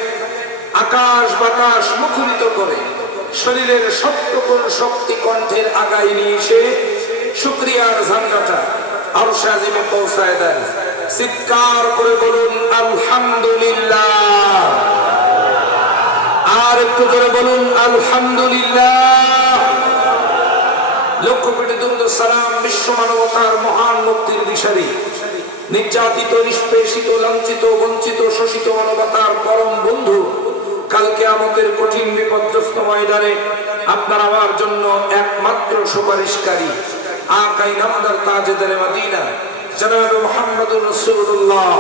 আকাশ বাতাস মুখরিত করে শরীরের সবটুকুর শক্তি কণ্ঠের আগায় নিয়ে এসে শুকরিয়ার ঝান্ডাটা আরশে আজিমে পৌঁছায় দেন। চিৎকার করে বলুন আলহামদুলিল্লাহ। আর একটু করে বলুন আলহামদুলিল্লাহ। লক্ষ কোটি দুরূদ সালাম বিশ্ব মানবতার মহান মুক্তির দিশারি, নির্যাতিত, নিষ্পেষিত, লাঞ্ছিত, বঞ্চিত, শোষিত মানবতার পরম বন্ধু কাল কিয়ামতের কঠিন বিপর্যস্ত ময়দানে আপনার আমার জন্য একমাত্র সুপারিশকারী আকাই নামদার তাজেদারে মদিনা জনাব মুহাম্মদুর রাসূলুল্লাহ,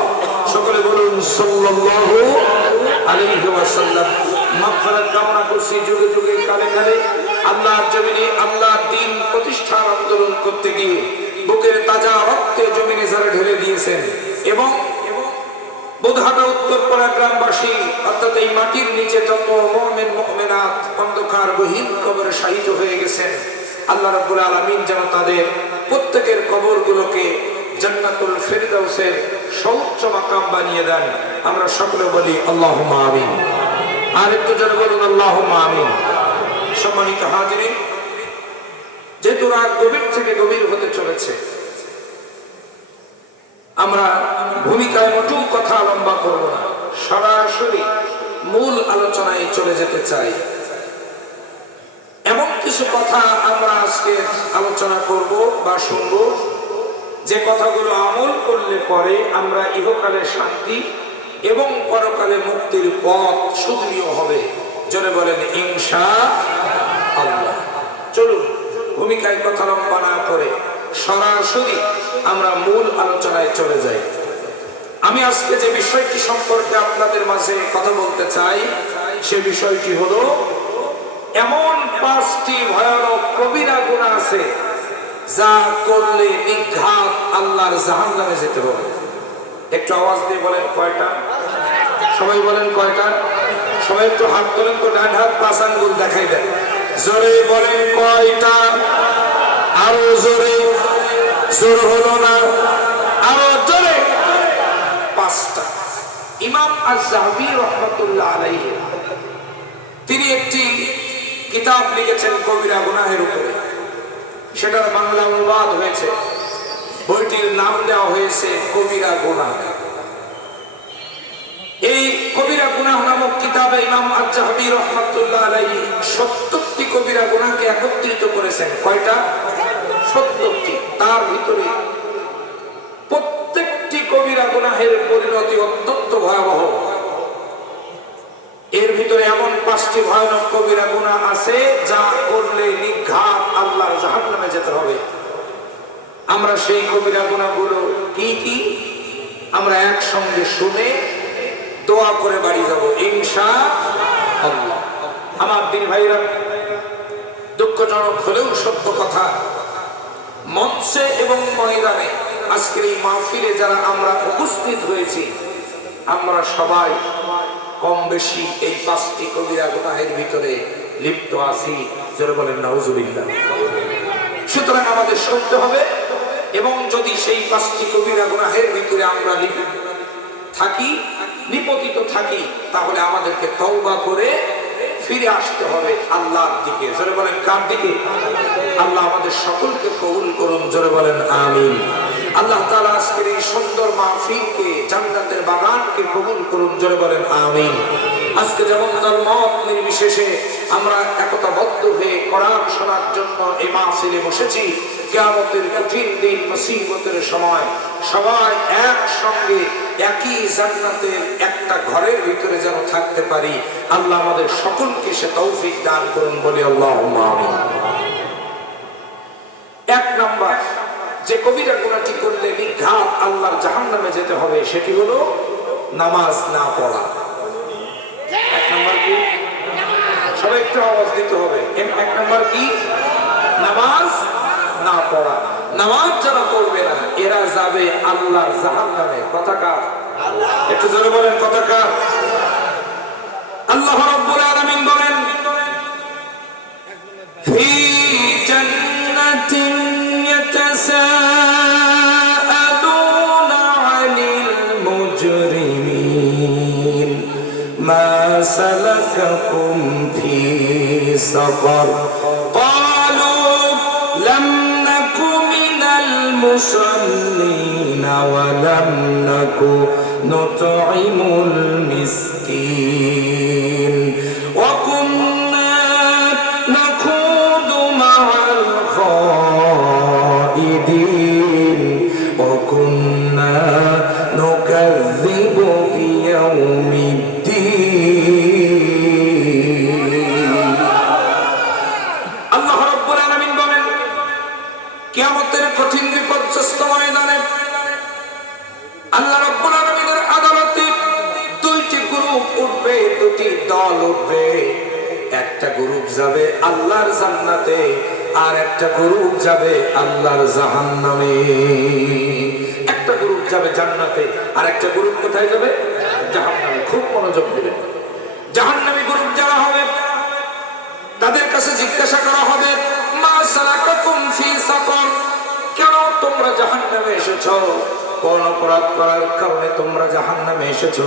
সকলে বলুন সাল্লাল্লাহু আলাইহি ওয়াসাল্লাম। মাগফিরাত কামনা করছি যুগে যুগে কালে কালে আল্লাহর জমিনে আল্লাহর দ্বীন প্রতিষ্ঠার আন্দোলন করতে গিয়ে বুকের তাজা রক্তে জমিনে যারা ঢেলে দিয়েছেন এবং বুধহাটা উত্তরপাড়া গ্রামবাসী অর্থাৎ এই মাটির নিচে যত মুমিন মুমিনাত অন্ধকার গহীন কবরে শায়িত হয়ে গেছেন, আল্লাহ রাব্বুল আলামিন যেন তাদের প্রত্যেকের কবরগুলোকে জান্নাতুল ফিরদাউসের সর্বোচ্চ মাকাম বানিয়ে দেন। আমরা সকলে বলি আল্লাহুম্মা আমিন। আর একটু জোরে বলুন আল্লাহুম্মা আমিন। সম্মানিত হাজিরিন, যেহেতু রাত গভীর থেকে গভীর হতে চলেছে, আমরা ভূমিকায় মোটেও কথা লম্বা করব না, সরাসরি মূল আলোচনায় চলে যেতে চাই। এমন কিছু কথা আমরা আজকে আলোচনা করব বা শুনব, যে কথাগুলো আমল করলে পরে আমরা ইহকালে শান্তি এবং পরকালে মুক্তির পথ সুদৃঢ় হবে। জোরে বলেন ইনশাআল্লাহ। চলুন ভূমিকায় কথা লম্বা না করে সরাসরি আমরা মূল আলোচনায় চলে যাই। আমি আজকে যে বিষয়টি সম্পর্কে আপনাদের মাঝে কথা বলতে চাই, সে বিষয়টি হলো এমন 5টি ভয়ানক কবিরা গুনাহ আছে যা করলে নিঘাত আল্লাহর জাহান্নামে যেতে হবে। একটু আওয়াজ দিয়ে বলেন কয়টা? সবাই বলেন কয়টা? সবাই একটু হাত তোলেন তো, ডান হাত 5 আঙ্গুল দেখাই দেন। জোরে বলেন কয়টা? আরো জোরে। জোর হলো না, আরো জোরে। 5টা। ইমাম আয-যাহাবী রাহমাতুল্লাহ আলাইহি তিনি একটি কিতাব লিখেছেন কবিরা গুনাহের উপরে, সেটার বাংলা অনুবাদ হয়েছে, বইটির নাম দেওয়া হয়েছে কবিরা গুনাহ। এই কবিরা গুনাহ নামক কিতাবে ইমাম আয-যাহাবী রাহমাতুল্লাহ আলাইহি 70টি কবিরা গুনাহকে একত্রিত করেছেন। কয়টা? 70টি। তার ভিতরে প্রত্যেকটি কবিরা গুনাহের পরিণতি অত্যন্ত ভয়াবহ। এর ভিতরে এমন 5টি ভয়ানক কবিরা গুনাহ আছে যা করলে নিঘাত আল্লাহর জাহান্নামে যেতে হবে। আমরা সেই কবিরা গুনাহগুলো কি কি আমরা একসঙ্গে শুনে দোয়া করে বাড়ি যাব ইনশাআল্লাহ। আমার দিন ভাইরা, দুঃখজনক হলেও সত্য কথা, মঞ্চে এবং ময়দানে আজকের এই মাহফিলে যারা আমরা উপস্থিত হয়েছি, আমরা সবাই কম বেশি এই 5টি কবিরা গুনাহের ভিতরে লিপ্ত আছি। যারা বলেন নাউজুবিল্লাহ। সুতরাং আমাদের শুনতে হবে, এবং যদি সেই 5টি কবিরা গুনাহের ভিতরে আমরা নিপতিত থাকি, তাহলে আমাদেরকে তওবা করে ফিরে আসতে হবে আল্লাহর দিকে। জোরে বলেন কার দিকে? আল্লাহ আমাদের সকলকে কবুল করুন। জোরে বলেন আমিন। আল্লাহ তাআলা আজকের এই সুন্দর মাহফিলকে, জান্নাতের বাগানকে কবুল করুন। জোরে বলেন আমিন। আজকে যেমন মত নির্বিশেষে আমরা একতাবদ্ধ হয়ে কোরআন শোনার জন্য এই মাহফিলে বসেছি, কিয়ামতের কঠিন দিন, মুসিবতের সময় সবাই একসঙ্গে একই জান্নাতের একটা ঘরের ভিতরে যেন থাকতে পারি, আল্লাহ আমাদের সকলকে সে তৌফিক দান করুন। বলি আল্লাহুম্মা আমিন। 1 নাম্বার যে কবিরা গুনাহটি করলে নিঘাত আল্লাহর জাহান্নামে যেতে হবে, সেটি হলো নামাজ না পড়া। 1 নাম্বার কি? সবাই একটু আওয়াজ দিতে হবে। 1 নাম্বার কি? নামাজ না পড়া। নামাজ যারা পড়বে না, এরা যাবে আল্লাহর জাহান্নামে। কথা কার? একটু জোরে বলেন কথা কার? আল্লাহ রাব্বুল আলামিন বলেন, ফি জান্নাতিন ইয়াতাসাআলুনা আনিল মুজরিমিন মা সালাকাকুম ফি সাকার ক্বালু লাম নাকু মিনাল মুসাল্লিন ওয়া লাম নাকু নুতঈমুল মিসকিন ওয়া কুন্না নাখুদু মা'আল খাইদিন ওয়া কুন্না নুকাযযিবু বিয়াউমিদ্দিন যাবে আল্লাহর জান্নাতে, আর একটা গ্রুপ যাবে আল্লাহর জাহান্নামে। একটা গ্রুপ যাবে জান্নাতে, আর একটা গ্রুপ কোথায় যাবে? জাহান্নামে। খুব মনোযোগ দিবেন। জাহান্নামী গ্রুপ যারা হবে তাদের কাছে জিজ্ঞাসা করা হবে, মা সালাকাকুম ফি সাকার, কেন তোমরা জাহান্নামে এসেছো? কোন অপরাধ করার কারণে তোমরা জাহান্নামে এসেছো?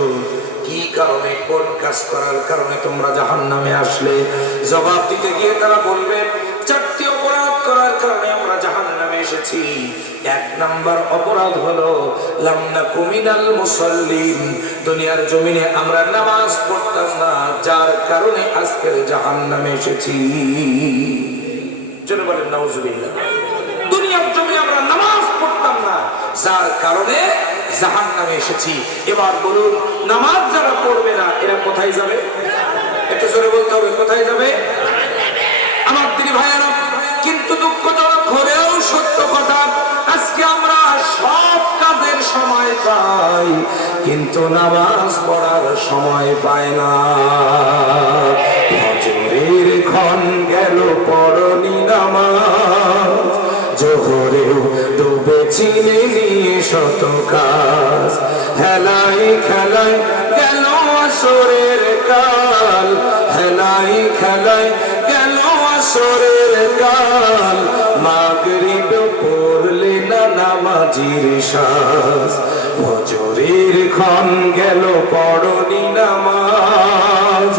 কি কারণে, কোন কাজ করার কারণে তোমরা জাহান্নামে আসলে? জবাব দিতে গিয়ে তারা বলবে, চারটি অপরাধ করার কারণে আমরা জাহান্নামে এসেছি। এক নাম্বার অপরাধ হলো লাম নাকু মিনাল মুসাল্লিন, দুনিয়ার জমিনে আমরা নামাজ পড়তাম না, যার কারণে আজকে জাহান্নামে এসেছি। জোরে বলেন নাউজুবিল্লাহ। দুনিয়ার জমিনে আমরা নামাজ পড়তাম না, যার কারণে জাহান্নামে এসেছি। এবার বলুন, নামাজ যারা পড়বে না এরা কোথায় যাবে? একটু জোরে বলতে হবে, কোথায় যাবে? আমার দিদি ভাইয়েরা, কিন্তু দুঃখজনক হলেও সত্য কথা, আজকে আমরা সব কাজের সময় পাই, কিন্তু নামাজ পড়ার সময় পাই না। ফজরের ক্ষণ গেল পড়নি নামাজ, জোহরেও ডুবেছি নিয়ে শত কাজ, হেলাই খেলাই গেল আসরের কাল, হেলাই খেলাই গেল আসরের কাল, মাগরিব পড়লে না নামাজির শ্বাস, ফজরের ক্ষণ গেল পড়নি নামাজ,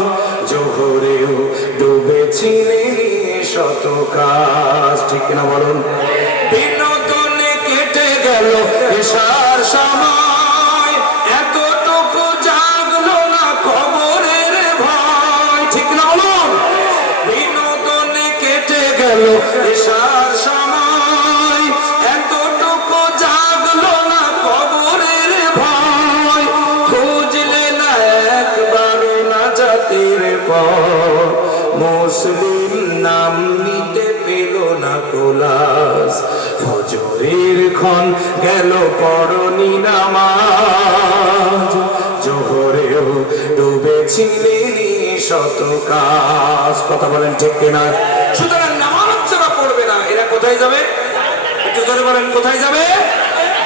জোহরেও ডুবেছি নিয়ে শত কাজ। ঠিক না বলুন? বিনোদনে কেটে গেল এশার সময়, এতটুকু জাগলো না কবরের ভয়। ঠিক না বলুন? বিনোদনে কেটে গেল এশার সময়, এতটুকু জাগলো না কবরের ভয়, খুঁজলে না একবার না জাতির পর, মুসলিম নাম নিতে পেল না কোলাস, ফজরের ক্ষণ গেল পড়নি নামাজ, জোহরেও ডুবেছিলি শত কাজ। কথা বলেন ঠিক কিনা? সুতরাং নামাজ যারা পড়বে না এরা কোথায় যাবে? একটু জোরে বলেন, কোথায় যাবে?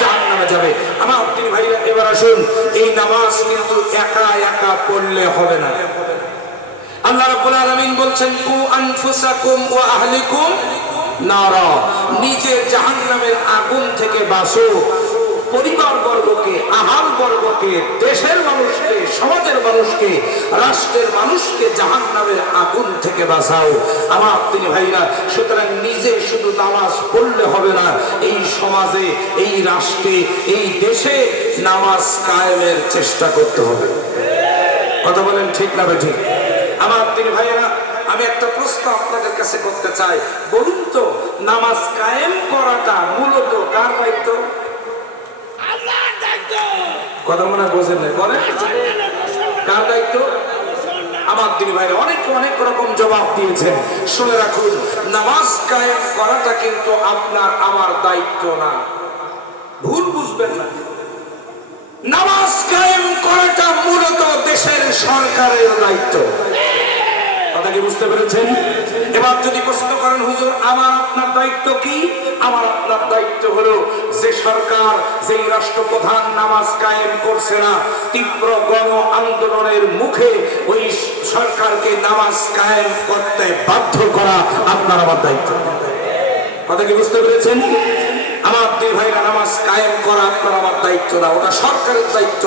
জাহান্নামে যাবে। আমার তিনি ভাইরা, এবার আসুন, এই নামাজ কিন্তু একা একা পড়লে হবে না। আল্লাহ রাব্বুল আলামিন বলছেন, কু আনফুসাকুম ওয়া আহলিকুম নারা, নিজের জাহান্নামের আগুন থেকে বাঁচো, পরিবার বর্গকে, আহাল বর্গকে, দেশের মানুষকে, সমাজের মানুষকে, রাষ্ট্রের মানুষকে জাহান্নামের আগুন থেকে বাঁচাও। আমার তিনি ভাইরা, সুতরাং নিজে শুধু নামাজ পড়লে হবে না, এই সমাজে, এই রাষ্ট্রে, এই দেশে নামাজ কায়েমের চেষ্টা করতে হবে। কথা বলেন ঠিক না বেঠিক? আমার তিনি ভাইয়েরা, আমি একটা প্রশ্ন আপনাদের কাছে করতে চাই। বলুন তো, নামাজ কায়েম করাটা মূলত কার দায়িত্ব? আল্লাহর দায়িত্ব। কথা মনে বোঝেন না? বলেন, কার দায়িত্ব? আমার তিনি ভাইরা অনেক অনেক রকম জবাব দিয়েছেন। শুনে রাখুন, নামাজ কায়েম করাটা কিন্তু আপনার আমার দায়িত্ব না, ভুল বুঝবেন না। নামাজ কায়েম করাটা মূলত দেশের সরকারের দায়িত্ব। কথা কি বুঝতে পেরেছেন? এবার যদি প্রশ্ন করেন, হুজুর আমার আপনার দায়িত্ব কি? আমার আপনার দায়িত্ব হলো, যে সরকার, যেই রাষ্ট্রপ্রধান নামাজ কায়েম করছে না, তীব্র গণ আন্দোলনের মুখে ওই সরকারকে নামাজ কায়েম করতে বাধ্য করা আপনার আমার দায়িত্ব। কথা কি বুঝতে পেরেছেন? আমার দুই ভাইরা, নামাজ কায়েম করা আপনার আমার দায়িত্ব না, ওটা সরকারের দায়িত্ব।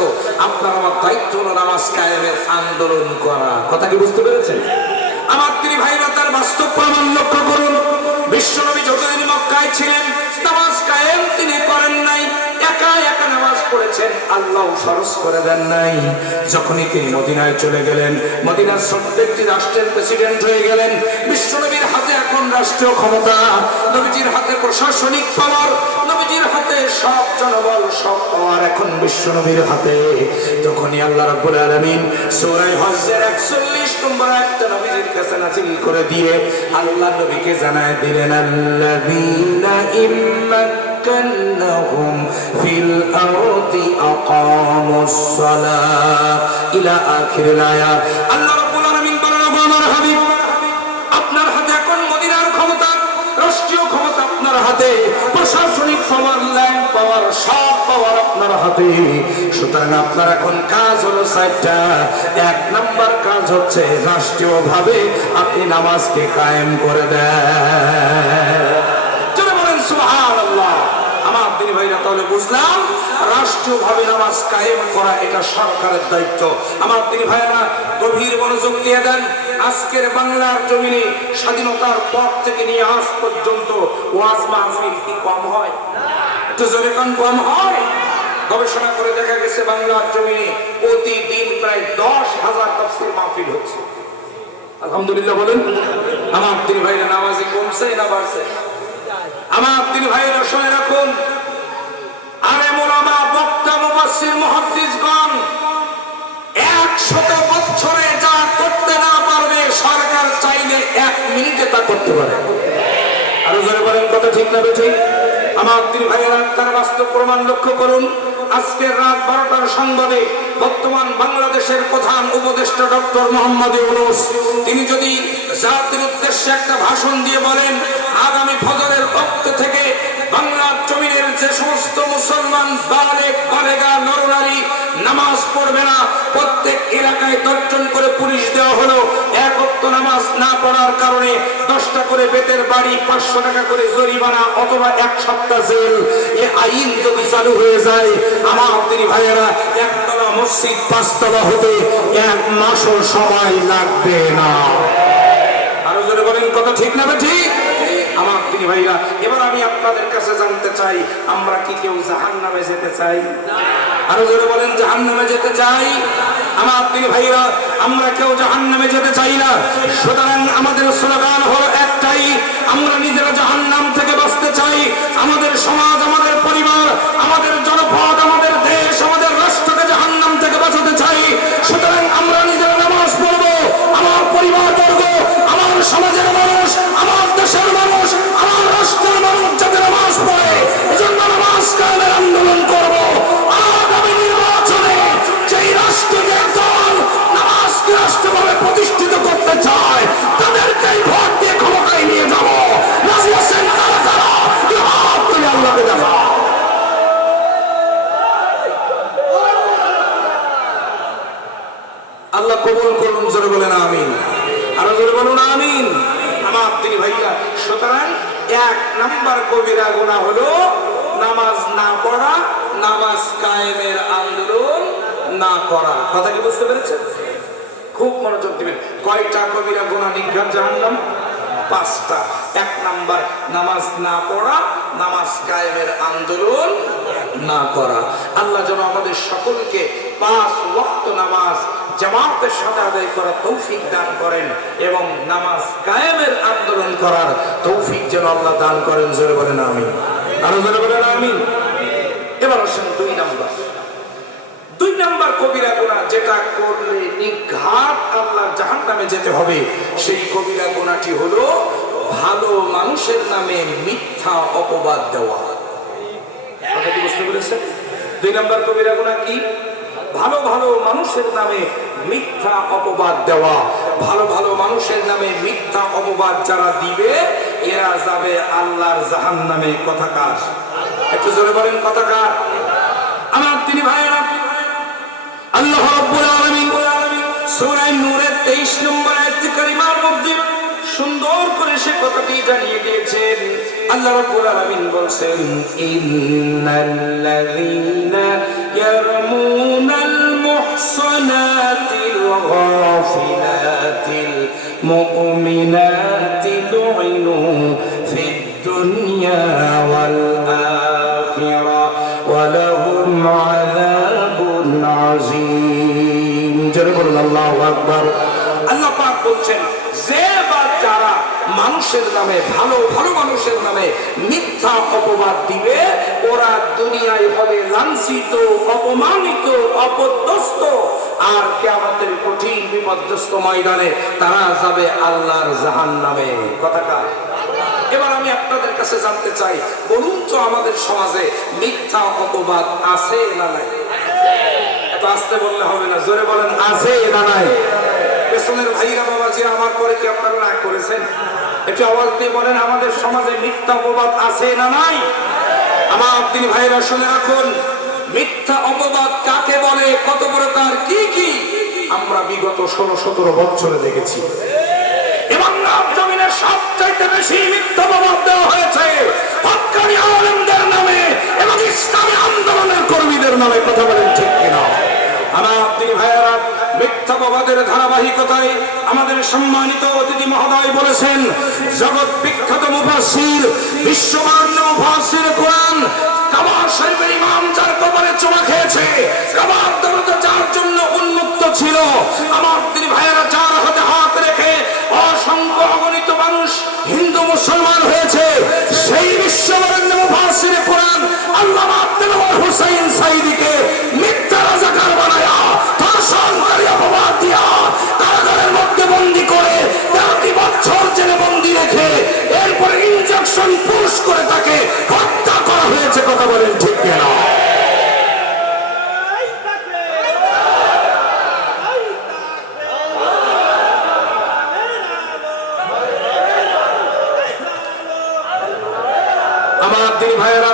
আপনার আমার দায়িত্ব হলো নামাজ কায়েমের আন্দোলন করা। কথা কি বুঝতে পেরেছেন? আমার দুই ভাইরা, তার বাস্তব প্রমাণ লক্ষ্য করুন। বিশ্বনবী যতদিন মক্কায় ছিলেন, নামাজ কায়েম তিনি করেন নাই, একা একা নামাজ পড়েছেন, আল্লাহ ফরজ করে দেন নাই। যখনই তিনি মদিনায় চলে গেলেন, মদিনার ছোট্ট একটি রাষ্ট্রের প্রেসিডেন্ট হয়ে গেলেন। বিশ্বনবীর হাতে এখন রাষ্ট্রীয় ক্ষমতা, নবীজির হাতে প্রশাসনিক পাওয়ার, নবীজির হাতে সব জনবল, সব পাওয়ার এখন বিশ্বনবীর হাতে। যখনই আল্লাহ রাব্বুল আলামিন সূরা হজ্জের 41 নম্বর আয়াতটা নবীজির কাছে নাযিল করে দিয়ে আল্লাহ নবীকে জানায় দিলেন, আল্লাযীনা ইম্মাক্কান্নাহুম ফিল আরদি আকামুস সালাহ ইলা আখিরিল আয়াত। আল্লাহ রাব্বুল আলামিন বলেন, আমার হাবিব হাতে, প্রশাসনিক পাওয়ার, ল্যান্ড পাওয়ার, সব পাওয়ার আপনার হাতে। সুতরাং আপনার এখন কাজ হলো চারটা। এক নাম্বার কাজ হচ্ছে রাষ্ট্রীয়ভাবে আপনি নামাজকে কায়েম করে দেন। চলে বলেন সুবহানাল্লাহ। আমার দিনী ভাইরা, তাহলে বুঝলাম রাষ্ট্রীয়ভাবে নামাজ কায়েম করা এটা সরকারের দায়িত্ব। আমার দিনী ভাইরা, গভীর মনোযোগ দিয়ে দেন। আজকের বাংলার জমিনে স্বাধীনতার পর থেকে নিয়ে আজ পর্যন্ত ওয়াজ মাহফিল কি কম হয়? একটু জোরে কোন কম হয়? গবেষণা করে দেখা গেছে বাংলার জমিনে প্রতিদিন প্রায় 10,000 তাফসীর মাহফিল হচ্ছে। আলহামদুলিল্লাহ বলেন। আমার দিনী ভাইরা, নামাজি কমছে না বাড়ছে? আমার দিনী ভাইরা শুনে রাখুন, আলেম ওলামা, বক্তা, মুফাসসির, মুহাদ্দিসগণ 100 বছরে যা করতে না পারবে সরকার চাইলে 1 মিনিটে তা করতে পারে। আরো জোরে বলেন, কথা ঠিক না বেঠিক? আমার দিনী ভাইরা, তার বাস্তব প্রমাণ লক্ষ্য করুন। আজকের রাত 12টার সংবাদে বর্তমান বাংলাদেশের প্রধান উপদেষ্টা ডক্টর মোহাম্মদ ইউনূস, তিনি যদি জাতির উদ্দেশ্যে একটা ভাষণ দিয়ে বলেন, আগামী ফজরের ওয়াক্ত থেকে বাংলার জমিনের যে সমস্ত মুসলমান বালেগ বালেগা নরনারী নামাজ পড়বে না, প্রত্যেক এলাকায় 10 জন করে পুলিশ দেওয়া হলো। এক ওয়াক্ত নামাজ না পড়ার কারণে 10টা করে বেতের বাড়ি, 500 টাকা করে জরিমানা অথবা 1 সপ্তাহ জেল। এই আইন যদি চালু হয়ে যায়, আমার দিনী ভাইয়েরা, একতলা মসজিদ 5 তলা হতে 1 মাসও সময় লাগবে না। আরো জোরে বলেন, কথা ঠিক না ঠিক? আমার দিনী ভাইরা, এবার আমি আপনাদের কাছে জানতে চাই, আমরা কি কেউ জাহান্নামে যেতে চাই? আরো জোরে বলেন, জাহান্নামে যেতে চাই? আমার দিনী ভাইরা, আমরা কেউ জাহান্নামে যেতে চাই না। সুতরাং আমাদের স্লোগান হলো একটাই, আমরা নিজেরা জাহান্নাম থেকে বাঁচতে চাই। আমাদের সমাজ, আমাদের পরিবার, আমাদের জনপদ, আমাদের দেশ, আমাদের রাষ্ট্রকে জাহান্নাম থেকে বাঁচাতে চাই। সুতরাং আমরা নিজেরা নামাজ পড়বো, আমার পরিবার বর্গ, আমার সমাজের মানুষ, আমার দেশের মানুষ, আমার রাষ্ট্রের মানুষ যাতে নামাজ পড়ে, এজন্য নামাজ কায়েমের আন্দোলন করব। আগামী নির্বাচনে যেই রাষ্ট্রীয় দল নামাজকে রাষ্ট্রভাবে প্রতিষ্ঠিত করতে চায়, তাদেরকেই ভোট দিয়ে ক্ষমতায় নিয়ে যাব। রাজি আছেন কারা কারা? হাত তুলে আল্লাহকে দেখা। আল্লাহ কবুল করুন, জোরে বলেন আমিন। আরো জোরে বলুন আমিন। আমার দিনী ভাইয়া, সুতরাং 1 নাম্বার কবিরা গুনাহ হলো নামাজ না পড়া, নামাজ কায়েমের আন্দোলন না করা। কথা কি বুঝতে পেরেছেন? খুব মনোযোগ দিবেন। কয়টা কবিরা গুনাহ নিঘাত জাহান্নাম? 5টা। 1 নাম্বার নামাজ না পড়া, নামাজ কায়েমের আন্দোলন না করা। আল্লাহ যেন আমাদের সকলকে 5 ওয়াক্ত নামাজ জামাতের সাথে আদায় করার তৌফিক দান করেন এবং নামাজ কায়েমের আন্দোলন করার তৌফিক যেন আল্লাহ দান করেন। জোরে বলেন আমিন। আরো জোরে বলেন আমিন। এবার আসেন 2 নাম্বার কবিরা গুনাহ, যেটা করলে নিঘাত আল্লাহ জাহান্নামে যেতে হবে, সেই কবিরা গুনাহটি হলো ভালো মানুষের নামে মিথ্যা অপবাদ দেওয়া। কথা কি বুঝতে পেরেছেন? 2 নাম্বার কবিরা গুনাহ কি? ভালো ভালো মানুষের নামে মিথ্যা অপবাদ দেওয়া। ভালো ভালো মানুষের নামে মিথ্যা অপবাদ যারা দিবে, এরা যাবে আল্লাহর জাহান্নামে। কথাকার একটু জোরে বলেন, কথাকার? আমার দিনী ভাইয়েরা, আল্লাহ রাব্বুল আলামিন সূরা নূরের 23 নম্বর আয়াত কারিমার মধ্যে সুন্দর করে সে কথাটি জানিয়ে দিয়েছেন। আল্লাহ রাব্বুল আলামিন বলেন, ইন্নাল্লাযীনা ইয়ারমুনাল মুহসানাতিল গাফিলাতিল মুমিনাতি লুইনু ফিদ দুনিয়া ওয়াল আখিরা ওয়া লাহুম আযাবুন আযীম। জোরে বলুন আল্লাহু আকবার। আল্লাহ পাক বলছেন, যে বা যারা মানুষের নামে, ভালো ভালো মানুষের নামে মিথ্যা অপবাদ দিবে, ওরা দুনিয়ায় হবে লাঞ্ছিত, অপমানিত, অপদস্থ, আর কিয়ামতের কঠিন বিপদগ্রস্ত ময়দানে তারা যাবে আল্লাহর জাহান্নামে। কথাটা এবার আমি আপনাদের কাছে জানতে চাই, বলুন তো আমাদের সমাজে মিথ্যা অপবাদ আছে না নাই? এত আস্তে বললে হবে না, জোরে বলেন, আছে না নাই? পেছনের ভাইরা বাবাজি, আমার পরে কি আপনারা রাগ করেছেন? একটু আওয়াজ দিয়ে বলেন, আমাদের সমাজে মিথ্যা অপবাদ আছে না নাই? আমার তিনি ভাইরা শুনে রাখুন, মিথ্যা অপবাদ কাকে বলে, কত প্রকার, কি কি আমরা বিগত 16-17 বছরে দেখেছি। এবং জমিনের সবচাইতে বেশি মিথ্যা অপবাদ দেওয়া হয়েছে হক্কানি আলেমদের নামে এবং ইসলামী আন্দোলনের কর্মীদের নামে। কথা বলেন ঠিক কিনা? আমার তিনি ভাইয়েরা, মিথ্যা অপবাদের ধারাবাহিকতায় আমাদের সম্মানিত অতিথি মহোদয় বলেছেন, জগৎ বিখ্যাত মুফাসসির, বিশ্বমান্য মুফাসসির কোরআন কাবা শরীফের ইমাম যার কবরে চুমা খেয়েছে, কাবার দরজা যার জন্য উন্মুক্ত ছিল, আমার তিনি ভাইয়েরা যার হাতে হাত রেখে অসংখ্য অগণিত মানুষ হিন্দু মুসলমান হয়েছে, সেই বিশ্বমান্য মুফাসসির কোরআন আল্লামা দেলোয়ার হোসেন সাঈদীকে মিথ্যা রাজাকার বানায়া, ধর্ষণকারী অপবাদ দিয়া কারাগারের মধ্যে বন্দী করে 13 বছর জেলে বন্দী রেখে এরপরে ইনজেকশন পুশ করে তাকে হত্যা করা হয়েছে। কথা বলেন ঠিক কিনা? আমার দিনী ভাইয়েরা,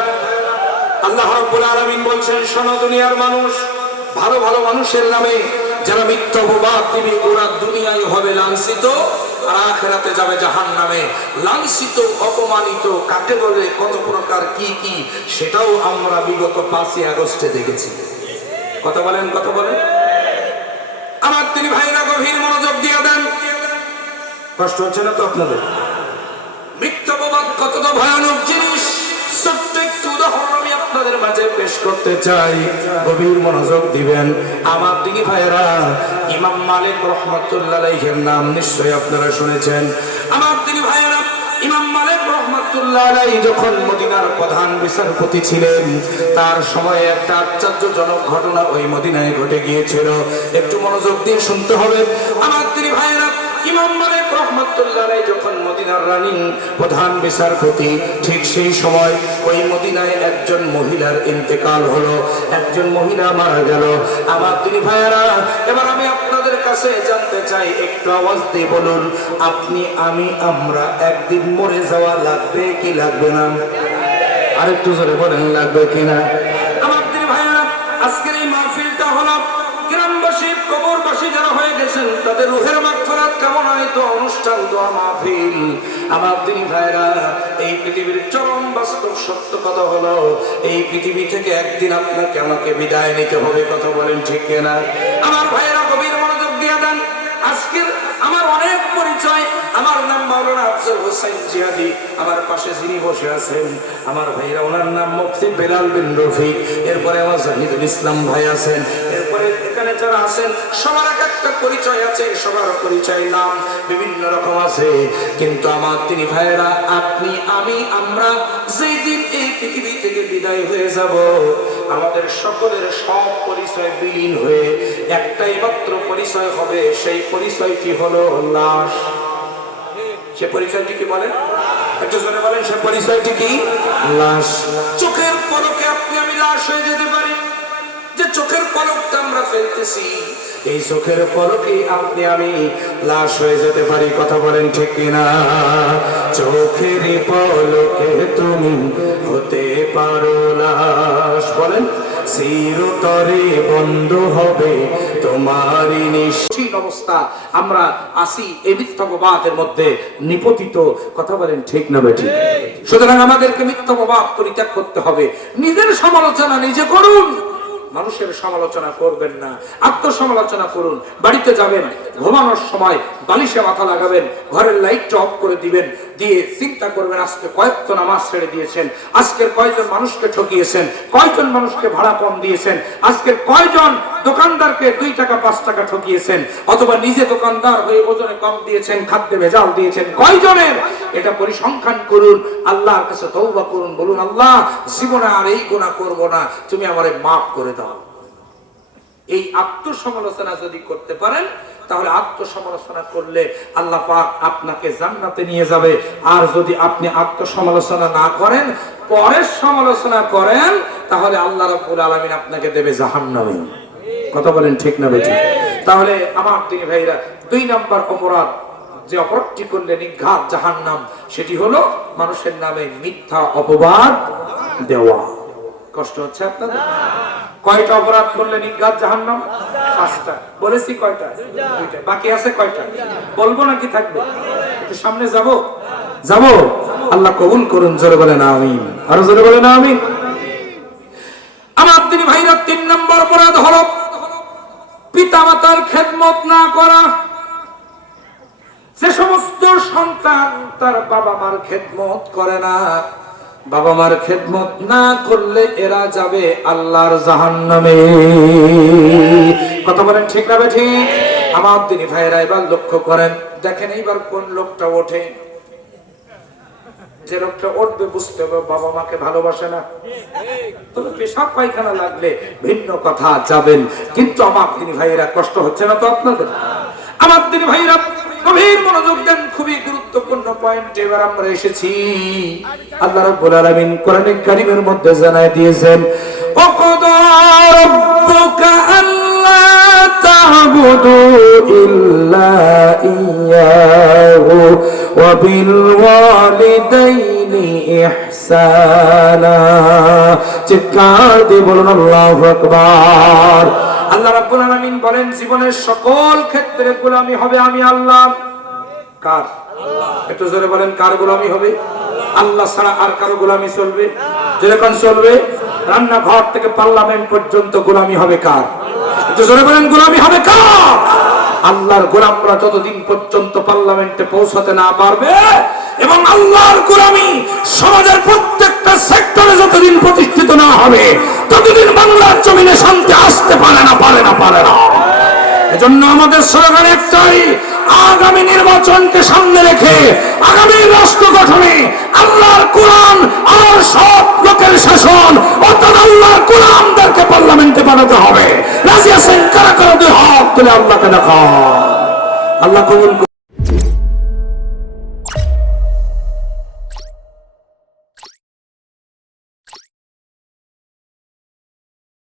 আল্লাহ রাব্বুল আলামিন বলছেন, শোনো দুনিয়ার মানুষ, ভালো ভালো মানুষের নামে যারা মিথ্যা অপবাদ দিবে ওরা দুনিয়ায় হবে লাঞ্ছিত, আর আখিরাতে যাবে জাহান্নামে। লাঞ্ছিত অপমানিত কাকে বলে, কত প্রকার, কি কি, সেটাও আমরা বিগত 5ই আগস্টে দেখেছি। কথা বলেন, কথা বলেন। আমার তিনি ভাইরা গভীর মনোযোগ দিয়ে দেন। কষ্ট হচ্ছে না তো আপনাদের? মিথ্যা অপবাদ কতটা ভয়ানক জিনিস, ছোট্ট একটু উদাহরণ আমি আপনাদের মাঝে পেশ করতে চাই, গভীর মনোযোগ দিবেন। আমার দিনী ভাইয়েরা, ইমাম মালিক রাহমাতুল্লাহ আলাইহির নাম নিশ্চয়ই আপনারা শুনেছেন। আমার দিনী ভাইয়েরা, ইমাম মালিক রাহমাতুল্লাহ আলাইহি যখন মদিনার প্রধান বিচারপতি ছিলেন, তার সময়ে একটা আশ্চর্যজনক ঘটনা ওই মদিনায় ঘটে গিয়েছিল। একটু মনোযোগ দিয়ে শুনতে হবে। আমার দিনী ভাইয়েরা, ইমাম মালিক রাহমাতুল্লাহ আলাইহি যখন মদিনার রানী প্রধান বিচারপতি, ঠিক সেই সময় ওই মদিনায় একজন মহিলার ইন্তেকাল হলো, একজন মহিলা মারা গেল। আমার দিনী ভাইয়েরা, এবার আমি আপনাদের কাছে জানতে চাই, একটু আওয়াজ দিয়ে বলুন, আপনি, আমি, আমরা একদিন মরে যাওয়া লাগবে কি লাগবে না? আরেকটু জোরে বলেন, লাগবে কিনা? আমার দিনী ভাইয়েরা, আজকের এই মাহফিলটা হলো গ্রামবাসী, কবরবাসী যারা হয়ে গেছেন তাদের রূহের মাগফিরাত কামনায় তো অনুষ্ঠান, দোয়া মাহফিল। আমার দিনী ভাইরা, এই পৃথিবীর চরম বাস্তব সত্য কথা হলো, এই পৃথিবী থেকে একদিন আপনাকে আমাকে বিদায় নিতে হবে। কথা বলেন ঠিক কিনা? আমার ভাইয়েরা গভীর মনোযোগ দিয়ে দেন। আজকের আমার অনেক পরিচয়। আমার নাম মাওলানা আফজল হোসেন জিহাদি। আমার পাশে যিনি বসে আছেন আমার ভাইরা, ওনার নাম মুফতি বেলাল বিন রফিক। এরপরে আমার জাহিদুল ইসলাম ভাই আছেন। এরপরে এখানে যারা আছেন সবার এক একটা পরিচয় আছে, সবার পরিচয় নাম বিভিন্ন রকম আছে। কিন্তু আমার তিনি ভাইরা, আপনি, আমি, আমরা যেই দিন এই পৃথিবী থেকে বিদায় হয়ে যাব, আমাদের সকলের সব পরিচয় বিলীন হয়ে একটাই মাত্র পরিচয় হবে। সেই পরিচয়টি হলো লাশ। সে পরিচয়টি কি বলেন? একটু জোরে বলেন, সে পরিচয়টি কি? লাশ। চোখের পলকে আপনি আমি লাশ হয়ে যেতে পারি। যে চোখের পলকটা আমরা ফেলতেছি, এই চোখের পলকে আপনি আমি লাশ হয়ে যেতে পারি। কথা বলেন ঠিক কিনা? চোখের পলকে তুমি হতে পারো লাশ। বলেন, চিরতরে বন্ধ হবে তোমারই নিশ্চিত অবস্থা। আমরা আসি এই মিথ্যাবাদের মধ্যে নিপতিত। কথা বলেন ঠিক না বেঠিক? সুতরাং আমাদেরকে মিথ্যাবাদ পরিত্যাগ করতে হবে। নিজের সমালোচনা নিজে করুন, মানুষের সমালোচনা করবেন না। আত্মসমালোচনা করুন। বাড়িতে যাবেন, ঘুমানোর সময় বালিশে মাথা লাগাবেন, ঘরের লাইটটা অফ করে দিবেন, দিয়ে চিন্তা করবেন আজকে কয়েকটা নামাজ ছেড়ে দিয়েছেন, আজকের কয়জন মানুষকে ঠকিয়েছেন, কয়জন মানুষকে ভাড়া কম দিয়েছেন, আজকের কয়জন দোকানদারকে 2 টাকা 5 টাকা ঠকিয়েছেন, অথবা নিজে দোকানদার হয়ে ওজনে কম দিয়েছেন, খাদ্যে ভেজাল দিয়েছেন, কয়জনের, এটা পরিসংখ্যান করুন। আল্লাহর কাছে তওবা করুন, বলুন, আল্লাহ জীবনে আর এই গুনাহ করব না, তুমি আমারে মাফ করে দাও। এই আত্মসমালোচনা যদি করতে পারেন, তাহলে আত্মসমালোচনা করলে আল্লাহ পাক আপনাকে জান্নাতে নিয়ে যাবে। আর যদি আপনি আত্মসমালোচনা না করেন, পরের সমালোচনা করেন, তাহলে আল্লাহ রাব্বুল আলামিন আপনাকে দেবে জাহান্নামে। কথা বলেন ঠিক না বেঠিক? তাহলে আমার দিনী ভাইরা, 2 নাম্বার অপরাধ যে অপরাধটি করলে নিঘাত জাহান্নাম, সেটি হলো মানুষের নামে মিথ্যা অপবাদ দেওয়া। কষ্ট হচ্ছে আপনাদের? কয়টা অপরাধ করলে নিঘাত জাহান্নাম? 5টা বলেছি। কয়টা? 2টা। বাকি আছে কয়টা? বলবো নাকি থাকবে? একটু সামনে যাব। আল্লাহ কবুল করুন। জোরে বলেন আমিন। আরো জোরে বলেন আমিন। আমার তিনি ভাইরা 3 নম্বর অপরাধ হলো পিতামাতার খেদমত না করা। যে সমস্ত সন্তান তার বাবা মার খেদমত করে না, বাবা মার খেদমত না করলে এরা যাবে আল্লাহর জাহান্নামে। কথা বলেন ঠিক না ঠিক? আমার তিনি ভাইরা এবার লক্ষ্য করেন, দেখেন এইবার কোন লোকটা ওঠে। যে লোকটা উঠবে বুঝতে হবে বাবা মাকে ভালোবাসে না। তবে পেশাব পায়খানা লাগলে ভিন্ন কথা, যাবেন। কিন্তু আমার তিনি ভাইরা কষ্ট হচ্ছে না তো আপনাদের? আমার তিনি ভাইরা গভীর মনোযোগ দেন, খুবই গুরুত্বপূর্ণ পয়েন্টে এবার আমরা এসেছি। আল্লাহ রাব্বুল আলামিন কোরআনে কারীমের মধ্যে জানায় দিয়েছেন, ওয়াকাদা রাব্বুকা আল্লা তা'বুদু ইল্লা ইয়াহু ওয়া বিল ওয়ালিদাইনি ইহসানা। চিৎকার দিয়ে বলুন আল্লাহু আকবার। আল্লাহ রাব্বুল আলামিন বলেন, জীবনের সকল ক্ষেত্রে গোলামি হবে আমি আল্লাহ। কার? একটু জোরে বলেন, কার গোলামি হবে? আল্লাহ ছাড়া আর কারো গোলামি চলবে? যেরকম চলবে রান্নাঘর থেকে পার্লামেন্ট পর্যন্ত গোলামি হবে কার? একটু জোরে বলেন, গোলামি হবে কার? আল্লাহর গোলামরা যতদিন পর্যন্ত পার্লামেন্টে পৌঁছাতে না পারবে এবং আল্লাহর গোলামি সমাজের প্রত্যেকটা সেক্টরে যতদিন প্রতিষ্ঠিত না হবে, ততদিন বাংলার জমিনে শান্তি আসতে পারে না। এজন্য আমাদের স্লোগান একটাই, আগামী নির্বাচনকে সামনে রেখে আগামী রাষ্ট্র গঠনে আল্লাহর কোরআন আর সব লোকের শাসন অর্থাৎ আল্লাহর কোরআনদেরকে পার্লামেন্টে পাঠাতে হবে। রাজি আছেন? কারা কারা দুই হাত তুলে আল্লাহকে দেখা। আল্লাহ কবুল